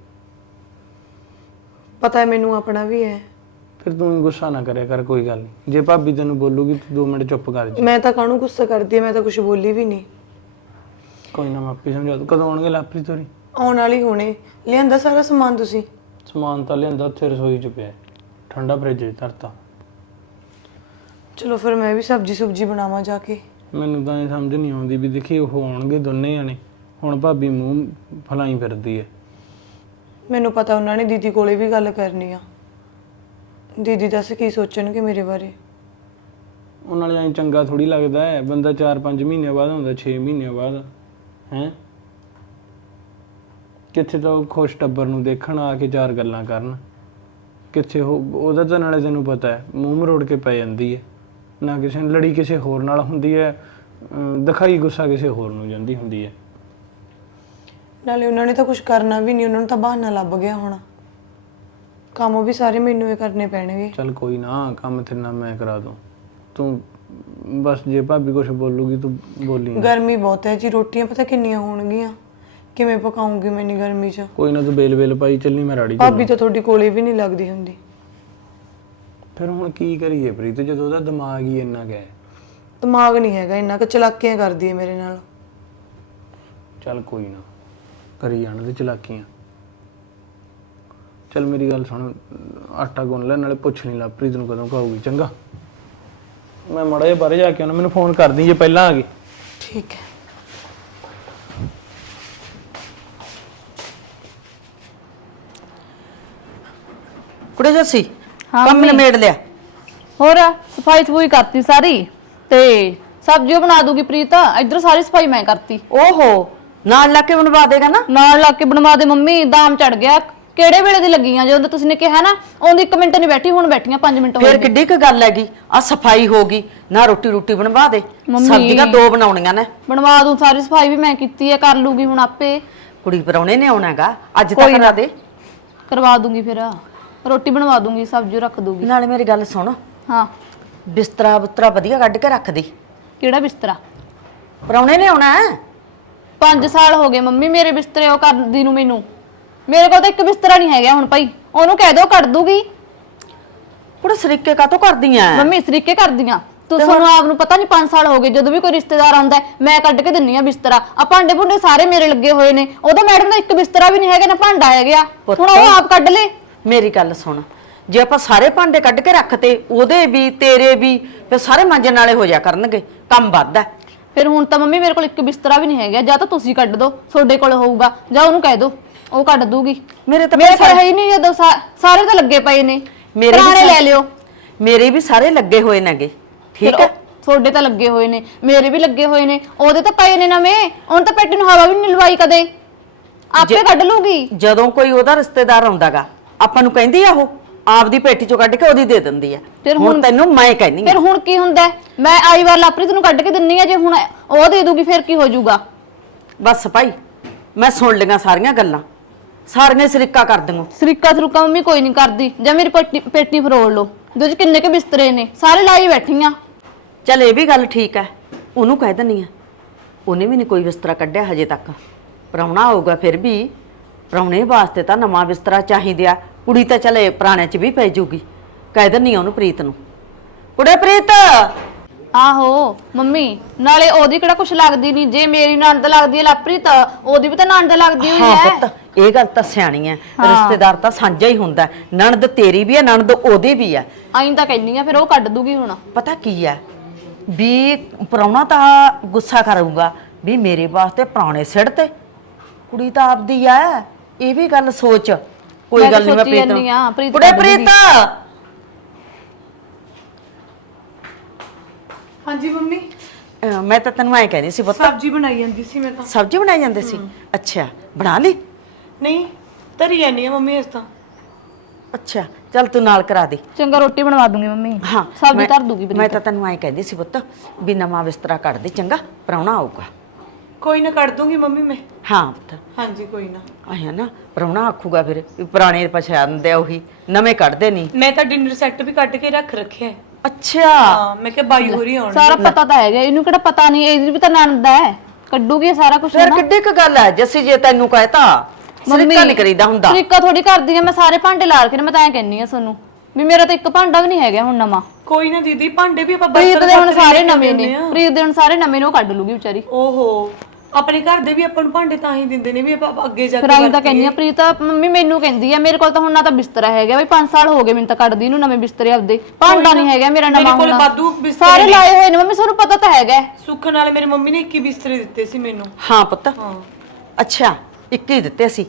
ਪਤਾ ਹੈ ਮੈਨੂੰ ਆਪਣਾ ਵੀ ਹੈ ਫਿਰ ਤੂੰ ਗੁੱਸਾ ਨਾ ਕਰਿਆ ਕਰ ਕੋਈ ਗੱਲ ਨਹੀਂ। ਜੇ ਭਾਬੀ ਤੈਨੂੰ ਬੋਲੂਗੀ ਤੂੰ 2 ਮਿੰਟ ਚੁੱਪ ਕਰ ਜਾ। ਮੈਂ ਤਾਂ ਕਾਹਨੂੰ ਗੁੱਸਾ ਕਰਦੀ ਹਾਂ, ਮੈਂ ਤਾਂ ਕੁਝ ਬੋਲੀ ਵੀ ਨਹੀਂ। ਕੋਈ ਨਾ ਮੈਂ ਆਪੇ ਸਮਝਾ ਦੂੰ। ਕਦੋਂ ਆਉਣਗੇ ਲਾਪਰੀ ਤੋਰੀ? ਆਉਣ ਵਾਲੀ ਹੋਣੇ। ਲਿਆਂਦਾ ਸਾਰਾ ਸਮਾਨ ਤੁਸੀਂ? ਸਮਾਨ ਤਾਂ ਲਿਆਂਦਾ ਉੱਥੇ ਰਸੋਈ 'ਚ ਪਿਆ। ਹੈ। ਠੰਡਾ ਫ੍ਰਿਜ 'ਚ ਧਰਤਾ। ਚਲੋ ਫਿਰ ਮੈਂ ਵੀ ਸਬਜੀ ਸੁਬਜੀ ਬਣਾਵਾਂ ਜਾ ਕੇ। ਮੈਨੂੰ ਤਾਂ ਇਹ ਸਮਝ ਨਹੀਂ ਆਉਂਦੀ ਵੀ ਦੇਖੀ ਉਹ ਆਉਣਗੇ ਦੋਨੇ ਜਾਣੇ। ਹੁਣ ਭਾਬੀ ਮੂੰਹ ਫਲਾਈ ਫਿਰਦੀ ਹੈ ਮੈਨੂੰ ਪਤਾ ਉਹਨਾਂ ਨੇ ਦੀਦੀ ਕੋਲੇ ਵੀ ਗੱਲ ਕਰਨੀ ਆ। ਦੀਦੀ ਦੱਸ ਕੀ ਸੋਚਣਗੇ ਮੇਰੇ ਬਾਰੇ? ਉਹ ਨਾਲੇ ਐਂ ਚੰਗਾ ਥੋੜੀ ਲੱਗਦਾ ਹੈ ਬੰਦਾ 4-5 ਮਹੀਨੇ ਬਾਅਦ ਹੁੰਦਾ 6 ਮਹੀਨੇ ਬਾਅਦ। ਹੈ? ਕਿੱਥੇ ਤਾਂ ਉਹ ਖੁਸ਼ ਟੱਬਰ ਨੂੰ ਦੇਖਣ ਆ ਕੇ ਚਾਰ ਗੱਲਾਂ ਕਰਨ। ਕਿੱਥੇ ਉਹ ਉਹਦਾ ਤਾਂ ਨਾਲੇ ਤੈਨੂੰ ਪਤਾ ਹੈ ਮੂੰਹ ਮਰੋੜ ਕੇ ਪੈ ਜਾਂਦੀ ਹੈ। ਨਾ ਕਿਸੇ ਨੂੰ ਲੜੀ ਕਿਸੇ ਹੋਰ ਨਾਲ ਹੁੰਦੀ ਹੈ ਅਮ ਦਿਖਾਈ ਗੁੱਸਾ ਕਿਸੇ ਹੋਰ ਨੂੰ ਜਾਂਦੀ ਹੁੰਦੀ ਹੈ। ਨਾਲੇ ਉਹਨਾਂ ਨੇ ਤਾਂ ਕੁਝ ਕਰਨਾ ਵੀ ਨਹੀਂ ਉਹਨਾਂ ਨੂੰ ਤਾਂ ਬਹਾਨਾ ਲੱਭ ਗਿਆ ਹੋਣਾ। ਕੰਮ ਵੀ ਸਾਰੇ ਮੈਨੂੰ ਹੀ ਕਰਨੇ ਪੈਣਗੇ। ਚੱਲ ਕੋਈ ਨਾ ਕੰਮ ਤੇਰੇ ਨਾਲ ਮੈਂ ਕਰਾ ਦੂੰ। ਤੂੰ ਬਸ ਜੇ ਭਾਬੀ ਕੁਝ ਬੋਲੂਗੀ ਤੂੰ ਬੋਲੀ ਨਾ। ਗਰਮੀ ਬਹੁਤ ਹੈ ਜੀ ਰੋਟੀਆਂ ਪਤਾ ਕਿੰਨੀਆਂ ਹੋਣਗੀਆਂ। ਕਿਵੇਂ ਪਕਾਉਂਗੀ ਮੈਂ ਇੰਨੀ ਗਰਮੀ 'ਚ? ਕੋਈ ਨਾ ਤੂੰ ਬੇਲ ਬੇਲ ਪਾਈ ਚੱਲਣੀ ਮੈਂ ਰਾੜੀ ਭਾਬੀ ਤਾਂ ਤੁਹਾਡੀ ਕੋਲੇ ਵੀ ਨਹੀਂ ਲੱਗਦੀ ਹੁੰਦੀ। ਫਿਰ ਹੁਣ ਕੀ ਕਰੀਏ ਪ੍ਰੀਤ ਜਦੋਂ ਉਹਦਾ ਦਿਮਾਗ ਹੀ ਇੰਨਾ ਗਿਆ ਹੈ। ਦਿਮਾਗ ਨਹੀਂ ਹੈਗਾ ਇੰਨਾ ਕਿ ਚਲਾਕੀਆਂ ਕਰਦੀ ਹੈ ਮੇਰੇ ਨਾਲ। ਚੱਲ ਕੋਈ ਨਾ ਕਰੀ ਜਾਣ ਦੇ ਚਲਾਕੀਆਂ। ਚੱਲ ਮੇਰੀ ਗੱਲ ਸੁਣ ਆਟਾ ਗੁੰਨ ਲੈ ਨਾਲੇ ਪੁੱਛ ਨਹੀਂ ਲਾ ਪ੍ਰੀਤ ਨੂੰ ਕਦੋਂ ਖਾਊਗੀ ਚੰਗਾ? ਮੈਂ ਮੜਾ ਜਿਹਾ ਬਾਹਰ ਜਾ ਕੇ ਆਉਣਾ ਮੈਨੂੰ ਫੋਨ ਕਰਦੀ ਜੇ ਪਹਿਲਾਂ ਆ ਗਈ। ਠੀਕ ਹੈ। ਕੁੜੇ ਜੱਸੀ ਹਾਂ ਕੰਮ ਮੰਮੀ। ਨਿਮੇੜ ਲਿਆ। ਹੋਰ ਸਫ਼ਾਈ ਸਫੂਈ ਕਰਤੀ ਸਾਰੀ ਤੇ ਸਬਜ਼ੀ ਓ ਬਣਾ ਦੂਗੀ ਪ੍ਰੀਤ ਇੱਧਰ ਸਾਰੀ ਸਫ਼ਾਈ ਮੈਂ ਕਰਤੀ। ਓਹੋ ਨਾਲ ਲਾ ਕੇ ਬਣਵਾ ਦੇਗਾ ਨਾ? ਨਾਲ ਲਾ ਕੇ ਬਣਵਾ ਦੇ ਮੰਮੀ ਦਾਮ ਚੜ ਗਿਆ। ਕਿਹੜੇ ਵੇਲੇ ਦੀ ਲੱਗੀਆਂ ਜਦੋਂ ਤੁਸੀਂ ਨੇ ਕਿਹਾ ਨਾ ਉਹਦੀ 1 ਮਿੰਟ ਨਹੀਂ ਬੈਠੀ ਹੁਣ ਬੈਠੀਆਂ 5 ਮਿੰਟ ਫੇਰ ਹੋਏ ਨੇ। ਕਿੱਡੀ ਕੁ ਗੱਲ ਹੈਗੀ? ਆ ਸਫ਼ਾਈ ਹੋਗੀ ਨਾ ਰੋਟੀ ਰੋਟੀ ਬਣਵਾ ਦੇ। ਮੰਮੀ। ਸਬਜ਼ੀਆਂ ਦੋ ਬਣਾਉਣੀਆਂ ਨੇ। ਬਣਵਾ ਦੂੰ ਸਾਰੀ ਸਫ਼ਾਈ ਵੀ ਮੈਂ ਕੀਤੀ ਹੈ ਕਰ ਲੂਗੀ ਹੁਣ ਆਪੇ। ਕੁੜੀ ਪਰੌਣੇ ਨੇ ਆਉਣਾ ਹੈਗਾ ਅੱਜ ਕੋਈ ਤੱਕ ਨਾ। ਕਰਾ ਦੇ। ਕਰਵਾ ਦੂੰਗੀ ਫਿਰ। ਰੋਟੀ ਬਣਵਾ ਦੂੰਗੀ ਸਬਜ਼ੀ ਰੱਖ ਦੂੰਗੀ। ਨਾਲੇ ਮੇਰੀ ਗੱਲ ਸੁਣ। ਹਾਂ। ਬਿਸਤਰਾ ਬੁਸਤਰਾ ਵਧੀਆ ਕੱਢ ਕੇ ਰੱਖ ਦੇ। ਕਿਹੜਾ ਬਿਸਤਰਾ? ਪਰੌਣੇ ਨੇ ਆਉਣਾ ਹੈ? 5 ਸਾਲ ਹੋ ਗਏ ਮੰਮੀ ਮੇਰੇ ਬਿਸਤਰੇ ਉਹ ਕਰਦੀ ਨੂੰ ਮੈਨੂੰ। ਮੇਰੇ ਕੋਲ ਤਾਂ ਇੱਕ ਬਿਸਤਰਾ ਨਹੀਂ ਹੈਗਾ ਹੁਣ ਭਾਈ। ਉਹਨੂੰ ਕਹਿ ਦੋ ਕੱਢ ਦੂਗੀ। ਕੁੜੇ ਸਰੀਕੇ ਕਾਤੋਂ ਕਰਦੀਆਂ ਮੰਮੀ ਸਰੀਕੇ ਕਰਦੀਆਂ। ਤੂੰ ਸਾਨੂੰ ਆਪ ਨੂੰ ਪਤਾ ਨਹੀਂ 5 ਸਾਲ ਹੋ ਗਏ ਜਦੋਂ ਵੀ ਕੋਈ ਰਿਸ਼ਤੇਦਾਰ ਆਉਂਦਾ ਹੈ, ਮੈਂ ਕੱਢ ਕੇ ਦਿੰਨੀ ਆ ਬਿਸਤਰਾ। ਆ ਭਾਂਡੇ ਭੁੰਡੇ ਸਾਰੇ ਮੇਰੇ ਲੱਗੇ ਹੋਏ ਨੇ। ਉਹਦਾ ਮੈਡਮ ਦਾ ਇੱਕ ਬਿਸਤਰਾ ਵੀ ਨਹੀਂ ਹੈਗਾ ਨਾ ਭਾਂਡਾ ਹੈ ਗਿਆ ਪੁੱਤ। ਹੁਣ ਉਹ ਆਪ ਕੱਢ ਲੇ। ਮੇਰੀ ਗੱਲ ਸੁਣ। ਜੇ ਆਪਾਂ ਸਾਰੇ ਭਾਂਡੇ ਕੱਢ ਕੇ ਰੱਖਤੇ ਉਹਦੇ ਵੀ ਤੇਰੇ ਵੀ ਫਿਰ ਸਾਰੇ ਮਾਂਜਣ ਵਾਲੇ ਹੋ ਜਾ ਕਰਨਗੇ। ਕੰਮ ਵੱਧਦਾ ਫਿਰ ਹੁਣ ਤਾਂ ਮੰਮੀ ਮੇਰੇ ਕੋਲ ਇੱਕ ਬਿਸਤਰਾ ਵੀ ਨਹੀਂ ਹੈਗਾ। ਜਾਂ ਤਾਂ ਤੁਸੀਂ ਕੱਢ ਦੋ ਤੁਹਾਡੇ ਕੋਲ ਹੋਊਗਾ। ਜਾਂ ਉਹਨੂੰ ਕਹਿ ਦੋ ਉਹ ਕੱਢ ਦੂਗੀ। ਮੇਰੇ ਤਾਂ ਮੇਰੇ ਕੋਲ ਹੈ ਹੀ ਨਹੀਂ ਜਦੋਂ ਸਾ- ਸਾਰੇ ਤਾਂ ਲੱਗੇ ਪਏ ਨੇ। ਮੇਰੇ ਵੀ ਪੁਰਾਣੇ ਲੈ ਲਿਓ। ਮੇਰੇ ਵੀ ਸਾਰੇ ਲੱਗੇ ਹੋਏ ਨੇਗੇ। ਠੀਕ ਹੈ ਉਹ- ਤੁਹਾਡੇ ਤਾਂ ਲੱਗੇ ਹੋਏ ਨੇ ਮੇਰੇ ਵੀ ਲੱਗੇ ਹੋਏ ਨੇ। ਉਹਦੇ ਤਾਂ ਪਏ ਨੇ ਨਵੇਂ। ਉਹਨ ਤਾਂ ਪੇਟੀ ਨੂੰ ਹਵਾ ਵੀ ਨਹੀਂ ਲਵਾਈ ਕਦੇ। ਆਪੇ ਕੱਢ ਲੂਗੀ। ਜਦੋਂ ਕੋਈ ਉਹਦਾ ਰਿਸ਼ਤੇਦਾਰ ਆਉਂਦਾਗਾ ਆਪਾਂ ਨੂੰ ਕਹਿੰਦੀ ਆ ਉਹ ਆਪਦੀ ਪੇਟੀ ਚੋਂ ਕੱਢ ਕੇ ਉਹਦੀ ਦੇ ਦਿੰਦੀ ਆ। ਫਿਰ ਹੁਣ ਹੁਣ- ਤੈਨੂੰ ਮੈਂ ਕਹਿੰਦੀ ਫਿਰ ਆ ਹੁਣ ਕੀ ਹੁੰਦਾ ਹੈ? ਮੈਂ ਆਈ ਵਾਰ ਲਾਪਰੀ ਤੈਨੂੰ ਕੱਢ ਕੇ ਦਿੰਨੀ ਆ ਜੇ ਹੁਣ ਉਹ ਦੇ ਦੂਗੀ ਫਿਰ ਕੀ ਹੋ ਜਾਊਗਾ? ਬਸ ਭਾਈ ਮੈਂ ਸੁਣ ਲਈਆਂ ਸਾਰੀਆਂ ਗੱਲਾਂ। ਸਾਰੀਆਂ ਸਰੀਕਾ ਕਰ ਦਿੰਗੋ ਸਰੀਕਾ ਸਰੂਕਾ ਮੰਮੀ ਕੋਈ ਨਹੀਂ ਕਰਦੀ। ਜਾਂ ਮੇਰੀ ਪੇਟੀ ਪੇਟੀ ਫਰੋੜ ਲਓ। ਚ ਕਿੰਨੇ ਕੇ ਬਿਸਤਰੇ ਨੇ? ਸਾਰੇ ਲਾਈ ਬੈਠੀਆਂ। ਚੱਲ ਇਹ ਵੀ ਗੱਲ ਠੀਕ ਹੈ ਉਹਨੂੰ ਕਹਿ ਦਿੰਨੀ ਆ। ਉਹਨੇ ਵੀ ਨਹੀਂ ਕੋਈ ਬਿਸਤਰਾ ਕੱਢਿਆ ਹਜੇ ਤੱਕ। ਪ੍ਰਾਹੁਣਾ ਆਊਗਾ ਫਿਰ ਵੀ। ਪ੍ਰਾਹੁਣੇ ਵਾਸਤੇ ਤਾਂ ਨਵਾਂ ਬਿਸਤਰਾ ਚਾਹੀਦਾ ਕੁੜੀ ਤਾਂ ਚਲੇ ਪੁਰਾਣੇ 'ਚ ਵੀ ਪੈ ਜਾਊਗੀ ਕਹਿ ਦਿੰਨੀ ਆ ਉਹਨੂੰ ਪ੍ਰੀਤ ਨੂੰ। ਕੁੜੇ ਪ੍ਰੀਤ! ਆਹੋ ਮੰਮੀ ਨਾਲੇ ਉਹਦੀ ਕਿਹੜਾ ਕੁਛ ਲੱਗਦੀ ਨਹੀਂ। ਜੇ ਮੇਰੀ ਨਣਦ ਲੱਗਦੀ ਹੈ ਲਾਪਰੀ ਤਾਂ ਉਹਦੀ ਵੀ ਤਾਂ ਨਣਦ ਲੱਗਦੀ ਹੋਈ ਹਾਂ ਹੈ। ਪੁੱਤ ਇਹ ਗੱਲ ਤਾਂ ਸਿਆਣੀ ਹੈ। ਰਿਸ਼ਤੇਦਾਰ ਤਾਂ ਸਾਂਝਾ ਹੀ ਹੁੰਦਾ ਹੈ। ਨਣਦ ਤੇਰੀ ਵੀ ਹੈ ਨਣਦ ਉਹਦੀ ਵੀ ਹੈ। ਆਈਂ ਤਾਂ ਕਹਿੰਨੀ ਆ ਫਿਰ ਉਹ ਕੱਢ ਦੂਗੀ ਹੁਣ। ਪਤਾ ਕੀ ਹੈ? ਵੀ ਪ੍ਰਾਹੁਣਾ ਤਾਂ ਗੁੱਸਾ ਕਰੂਗਾ। ਵੀ ਮੇਰੇ ਵਾਸਤੇ ਪੁਰਾਣੇ ਸਿੜ ਤੇ ਕੁੜੀ ਤਾਂ ਆਪਦੀ ਹੈ। ਇਹ ਵੀ ਗੱਲ ਸੋਚ। ਕੋਈ ਮੈਂ ਗੱਲ ਨਹੀਂ ਮੈਂ ਸੋਚੀ ਪ੍ਰੀਤ ਜਾਂਦੀ ਹਾਂ, ਪ੍ਰੀਤ ਕੁੜੇ ਪ੍ਰੀਤ! ਹਾਂਜੀ ਮੰਮੀ। ਅਹ ਮੈਂ ਤਾਂ ਤੈਨੂੰ ਐ ਕਹਿੰਦੀ ਸੀ ਪੁੱਤ। ਸਬਜ਼ੀ ਬਣਾਈ ਜਾਂਦੀ ਸੀ ਮੈਂ ਤਾਂ। ਸਬਜ਼ੀ ਬਣਾਈ ਜਾਂਦੇ ਸੀ? ਅੱਛਾ ਬਣਾ ਲਈ? ਨਹੀਂ ਧਰੀ ਜਾਨੀ ਆ ਮੰਮੀ ਇਸ ਤਾਂ। ਅੱਛਾ ਚੱਲ ਤੂੰ ਨਾਲ ਕਰਾ ਦੇ। ਚੰਗਾ ਰੋਟੀ ਬਣਵਾ ਦੂੰਗੀ ਮੰਮੀ। ਹਾਂ ਸਬਜ਼ੀ ਮੈਂ- ਧਰ ਦੂਗੀ ਮੈਂ ਤਾਂ ਤੈਨੂੰ ਐ ਕਹਿੰਦੀ ਸੀ ਪੁੱਤ ਵੀ ਨਵਾਂ ਬਿਸਤਰਾ ਕੱਢ ਦੇ ਚੰਗਾ ਪ੍ਰਾਹੁਣਾ ਆਊਗਾ। ਕੋਈ ਨਾ ਕੱਢ ਦੂੰਗੀ ਮੰਮੀ ਮੈਂ। ਹਾਂ ਪੁੱਤ। ਹਾਂਜੀ ਕੋਈ ਨਾ। ਆਇਆ ਨਾ ਪ੍ਰਾਹੁਣਾ ਆਖੂਗਾ ਫਿਰ ਵੀ ਪੁਰਾਣੇ ਪਛਾਣਦੇ ਆ ਉਹੀ ਨਵੇਂ ਕੱਢਦੇ ਨਹੀਂ ਮੈਂ ਤਾਂ ਡਿਨਰ ਸੈੱਟ ਵੀ ਕੱਢ ਕੇ ਰੱਖ ਰੱਖਿਆ। ਹੈ। ਅੱਛਾ। ਹਾਂ ਮੈਂ ਕਿਹਾ ਬਾਈ ਹੋਰੀ ਆਉਣ। ਸਾਰਾ ਪਤਾ ਤਾਂ ਹੈਗਾ ਇਹਨੂੰ ਕਿਹੜਾ ਪਤਾ ਨਹੀਂ ਇਹਦੀ ਵੀ ਤਾਂ ਨਣਦ ਹੈ। ਕੱਢੂਗੀ ਇਹ ਸਾਰਾ ਕੁਝ ਫਿਰ ਕਿੱਡੀ ਕੁ ਗੱਲ ਹੈ ਜੱਸੀ ਜੇ ਤੈਨੂੰ ਕਹਤਾ ਸਰੀਕਾ ਨਹੀਂ ਕਰੀਦਾ ਹੁੰਦਾ। ਤਰੀਕਾ ਥੋੜੀ ਕਰਦੀ ਆ ਮੈਂ ਸਾਰੇ ਭਾਂਡੇ ਲਾ ਕੇ ਨਾ ਮੈਂ ਤਾਂ ਐ ਕਹਿੰਨੀ ਆ ਤੁਹਾਨੂੰ ਵੀ ਮੇਰਾ ਤਾਂ ਇੱਕ ਭਾਂਡਾ ਵੀ ਨਹੀਂ ਹੈਗਾ ਹੁਣ ਨਵਾਂ। ਕੋਈ ਨਾ ਦੀਦੀ ਭਾਂਡੇ ਵੀ ਆਪਾਂ ਪ੍ਰੀਤ ਬਰਤਨ ਦੇ ਹੁਣ ਸਾਰੇ ਨਵੇਂ ਨੇ। ਪ੍ਰੀਤ ਦੇ ਹੁਣ ਸਾਰੇ ਨਵੇਂ ਨੇ ਉਹ ਕੱਢ ਲੂਗੀ ਵਿਚਾਰੀ। ਓਹੋ ਆਪਣੇ ਘਰ ਦੇ ਵੀ ਆਪਾਂ ਨੂੰ ਭਾਂਡੇ ਤਾਂ ਹੀ ਦਿੰਦੇ ਨੇ ਵੀ ਆਪਾਂ ਅੱਗੇ ਜਾ ਫਿਰ ਕੇ ਆਈ ਤਾਂ ਕਹਿੰਦੀ ਆ ਪ੍ਰੀਤ ਮੰਮੀ ਮੈਨੂੰ ਕਹਿੰਦੀ ਆ ਮੇਰੇ ਕੋਲ ਤਾਂ ਹੁਣ ਨਾ ਤਾਂ ਬਿਸਤਰਾ ਹੈਗਾ ਬਈ 5 ਸਾਲ ਹੋ ਗਏ ਮੈਨੂੰ ਤਾਂ ਕੱਢਦੀ ਨੂੰ ਨਵੇਂ ਬਿਸਤਰੇ ਆਪਦੇ। ਭਾਂਡਾ ਨਹੀਂ ਹੈਗਾ ਮੇਰਾ ਮੇਰੇ ਨਵਾਂ ਕੋਲ ਹੁਣ। ਵਾਧੂ ਬਿਸਤਰੇ ਸਾਰੇ। ਲਾਏ ਹੋਏ ਨੇ ਮੰਮੀ ਤੁਹਾਨੂੰ ਪਤਾ ਤਾਂ ਹੈਗਾ। ਹੈ। ਸੁੱਖ ਨਾਲ ਮੇਰੀ ਮੰਮੀ ਨੇ 21 ਬਿਸਤਰੇ ਦਿੱਤੇ ਸੀ ਮੈਨੂੰ। ਹਾਂ ਪੁੱਤ। ਹਾਂ। ਅੱਛਾ ਇੱਕ ਹੀ ਦਿੱਤੇ ਸੀ।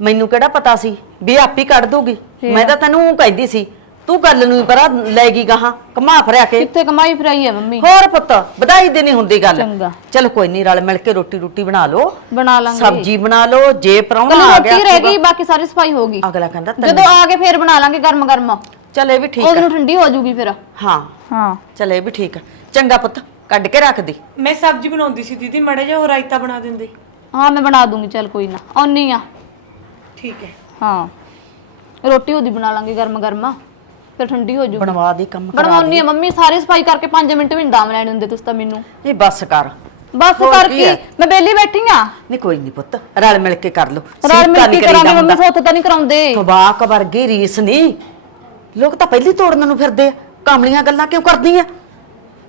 ਮੈਨੂੰ ਕਿਹੜਾ ਪਤਾ ਸੀ ਵੀ ਆਪੀ ਕੱਢ ਦੂਗੀ ਮੈਂ ਤਾਂ ਤੈਨੂੰ ਕਹਿੰਦੀ ਸੀ ਤੂੰ ਗੱਲ ਨੂੰ ਪਰਾਂ ਲੈ ਗਈ ਗਾਹਾਂ ਕਮਾ ਫਰਿਆ ਕੇ। ਕਿੱਥੇ ਕਮਾਈ ਫਰਾਈ ਹੈ ਮੰਮੀ? ਹੋਰ ਪੁੱਤ ਵਧਾਈ ਦੀ ਨਹੀਂ ਹੁੰਦੀ ਗੱਲ। ਚੰਗਾ। ਚਲ ਕੋਈ ਨਹੀਂ ਰਲ ਮਿਲ ਕੇ ਰੋਟੀ ਰੋਟੀ ਬਣਾ ਲਓ। ਬਣਾ ਲਾਂਗੇ। ਸਬਜ਼ੀ ਬਣਾ ਲਓ ਜੇ ਪ੍ਰਾਹੁਣਾ ਕੱਲੀ ਆ ਰੋਟੀ ਗਿਆ ਰਹਿ ਗਈ ਬਾਕੀ ਸਾਰੀ ਸਫ਼ਾਈ ਹੋ ਗਈ। ਅਗਲਾ ਕਹਿੰਦਾ ਜਦੋਂ ਆ ਕੇ ਫੇਰ ਬਣਾ ਲਾਂਗੇ ਗਰਮ ਗਰਮ। ਚਲ ਇਹ ਵੀ ਠੀਕ ਉਹਦੇ ਹੈ ਨੂੰ ਠੰਡੀ ਹੋ ਜਾਊਗੀ ਫਿਰ। ਹਾਂ। ਹਾਂ। ਚਲ ਇਹ ਵੀ ਠੀਕ ਚੰਗਾ ਪੁੱਤ ਕੱਢ ਕੇ ਰੱਖ ਦੀ। ਮੈਂ ਸਬਜ਼ੀ ਬਣਾਉਂਦੀ ਸੀ ਦੀਦੀ ਮੜੇ ਜਿਹਾ ਉਹ ਰਾਇਤਾ ਬਣਾ ਦਿੰਦੇ। ਹਾਂ ਮੈਂ ਬਣਾ ਦੂੰਗੀ ਚੱਲ ਕੋਈ ਨਾ। ਆਉਣੀ ਆ। ਠੀਕ ਹੈ। ਹਾਂ। ਰੋਟੀ ਉਹਦੀ ਬਣਾ ਲਾਂਗੇ ਗਰਮ ਗਰਮ। ਫਿਰ ਠੰਡੀ ਹੋ ਜਾਊਗੀ ਬਣਵਾ ਦੀ ਕੰਮ ਕਰਾ ਬਣਵਾਉਣੀ ਆ ਮੰਮੀ ਸਾਰੀ ਸਫ਼ਾਈ ਕਰਕੇ 5 ਮਿੰਟ ਵੀ ਨੀ ਦਾਮ ਲੈਣ ਦਿੰਦੇ ਤੁਸੀਂ ਤਾਂ ਮੈਨੂੰ। ਇਹ ਬੱਸ ਕਰ। ਬਸ ਹੋਰ ਕਰ ਕੀ ਹੈ? ਮੈਂ ਬੇਲੀ ਬੈਠੀ ਆ। ਨਹੀਂ ਕੋਈ ਨਹੀਂ ਪੁੱਤ ਰਲ ਮਿਲ ਕੇ ਕਰ ਲੋ ਰਲ ਮਿਲ ਕੇ ਕਰਾਂਗੇ ਮੰਮੀ ਸੋਥ ਤਾਂ ਨਹੀਂ ਕਰਾਉਂਦੇ। ਤਬਾਕ ਵਰਗੀ ਰੀਸ ਨਹੀਂ ਲੋਕ ਤਾਂ ਪਹਿਲੀ ਤੋੜਨ ਨੂੰ ਫਿਰਦੇ ਆ। ਕਾਮਲੀਆਂ ਗੱਲਾਂ ਕਿਉਂ ਕਰਦੀਆਂ?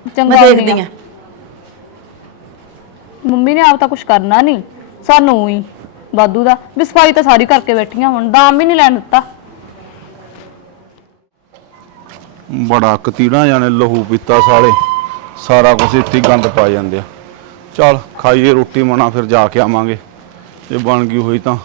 ਚੰਗਾ ਮੈਂ ਦੇਖਦੀ ਆ। ਆ ਮੰਮੀ ਨੇ ਆਪ ਤਾਂ ਕੁਝ ਕਰਨਾ ਨਹੀਂ ਸਾਨੂੰ ਹੀ ਵਾਧੂ ਦਾ। ਵੀ ਸਫ਼ਾਈ ਤਾਂ ਸਾਰੀ ਕਰਕੇ ਬੈਠੀਆਂ ਹੁਣ। ਦਾਮ ਵੀ ਨਹੀਂ ਲੈਣ ਦਿੱਤਾ। ਬੜਾ ਕਤੀੜਾ ਜਾਣੇ ਲਹੂ ਪੀਤਾ ਸਾਲੇ। ਸਾਰਾ ਕੁਝ ਇੱਥੇ ਹੀ ਗੰਦ ਪਾ ਜਾਂਦੇ ਆ। ਚੱਲ, ਖਾਈਏ ਰੋਟੀ ਮਣਾ ਫਿਰ ਜਾ ਕੇ ਆਵਾਂਗੇ। ਜੇ ਬਣ ਗਈ ਹੋਈ ਤਾਂ।